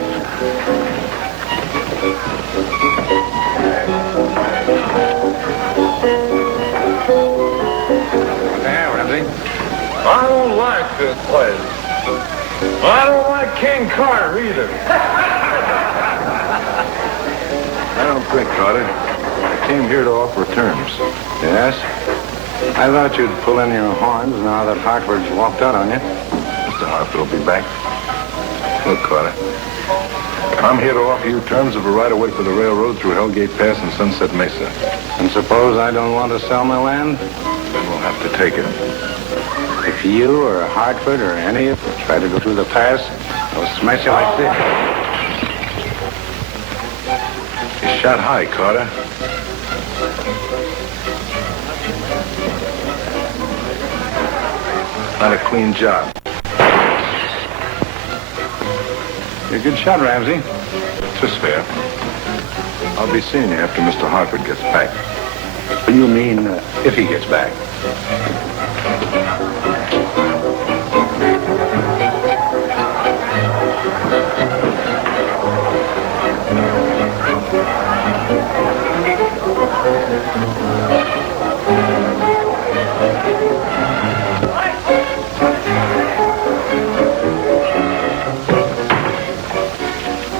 I don't like this place. I don't like King Carter either. I don't think, Carter. I came here to offer terms. Yes? I thought you'd pull in your horns now that Hartford's walked out on you. Mr. Hartford will be back. Look, Carter. I'm here to offer you terms of a right-of-way for the railroad through Hellgate Pass and Sunset Mesa. And suppose I don't want to sell my land? Then we'll have to take it. If you or Hartford or any of you try to go through the pass, I'll smash you like this. You shot high, Carter. Not a clean job. You're a good shot, Ramsey. Just fair. I'll be seeing you after Mr. Hartford gets back. You mean if he gets back?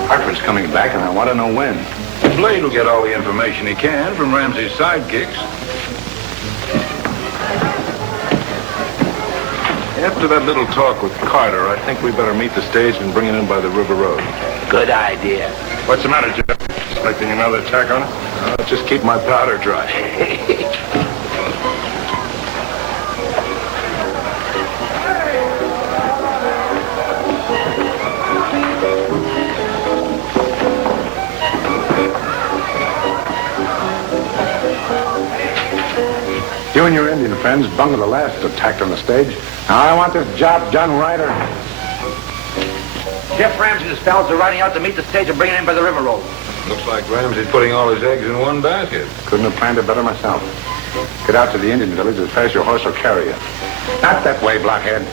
Hartford's coming back, and I want to know when. Blade will get all the information he can from Ramsey's sidekicks. After that little talk with Carter, I think we better meet the stage and bring it in by the River Road. Good idea. What's the matter, Jeff? Expecting another attack on us? Just keep my powder dry. You and your Indian friends bungled the last attack on the stage. Now I want this job done right or... Jeff Ramsey and his pals are riding out to meet the stage and bring it in by the river road. Looks like Ramsey's putting all his eggs in one basket. Couldn't have planned it better myself. Get out to the Indian village as fast as your horse will carry you. Not that way, blockhead.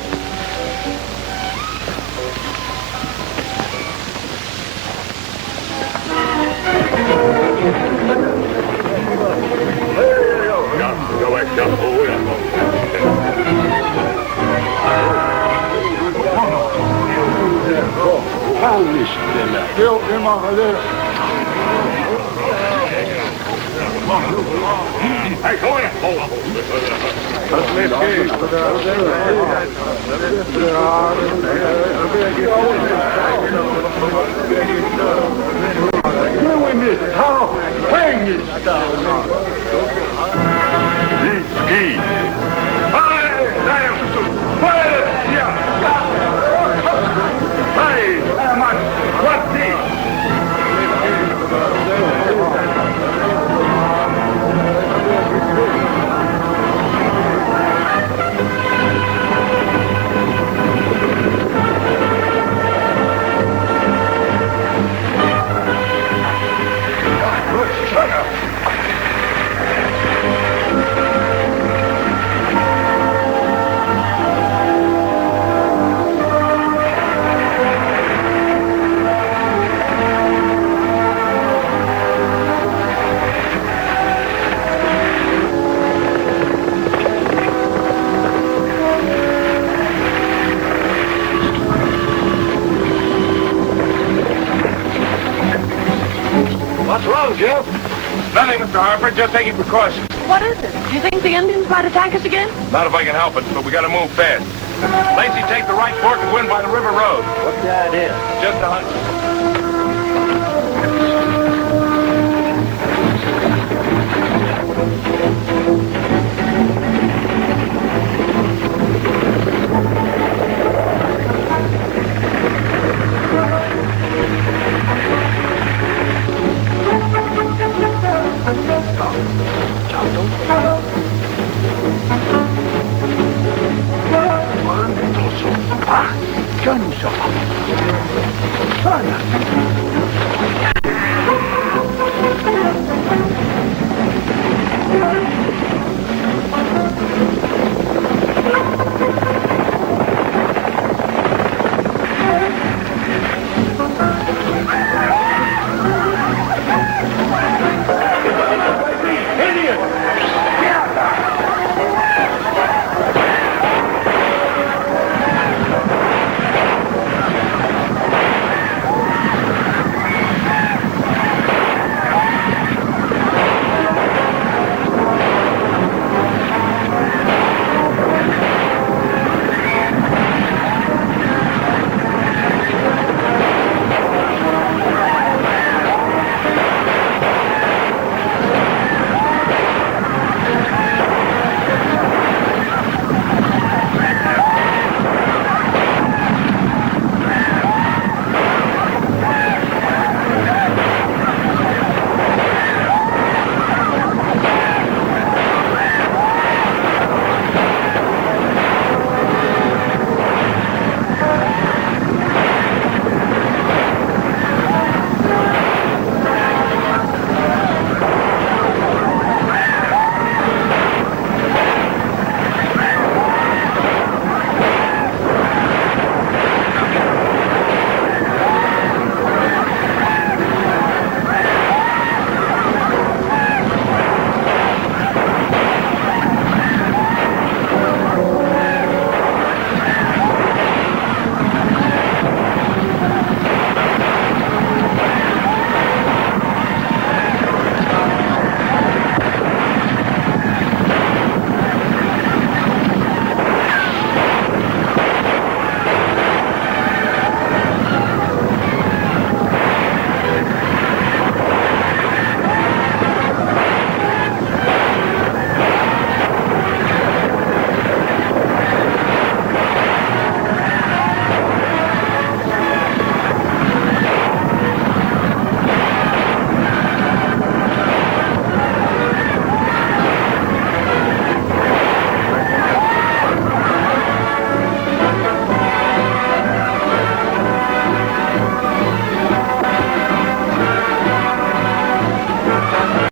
T. What's wrong, Jeff? Nothing, Mr. Hartford. Just taking precautions. What is it? Do you think the Indians might attack us again? Not if I can help it, but we gotta move fast. Lacey, take the right fork and go in by the river road. What's the idea? Just a hunch.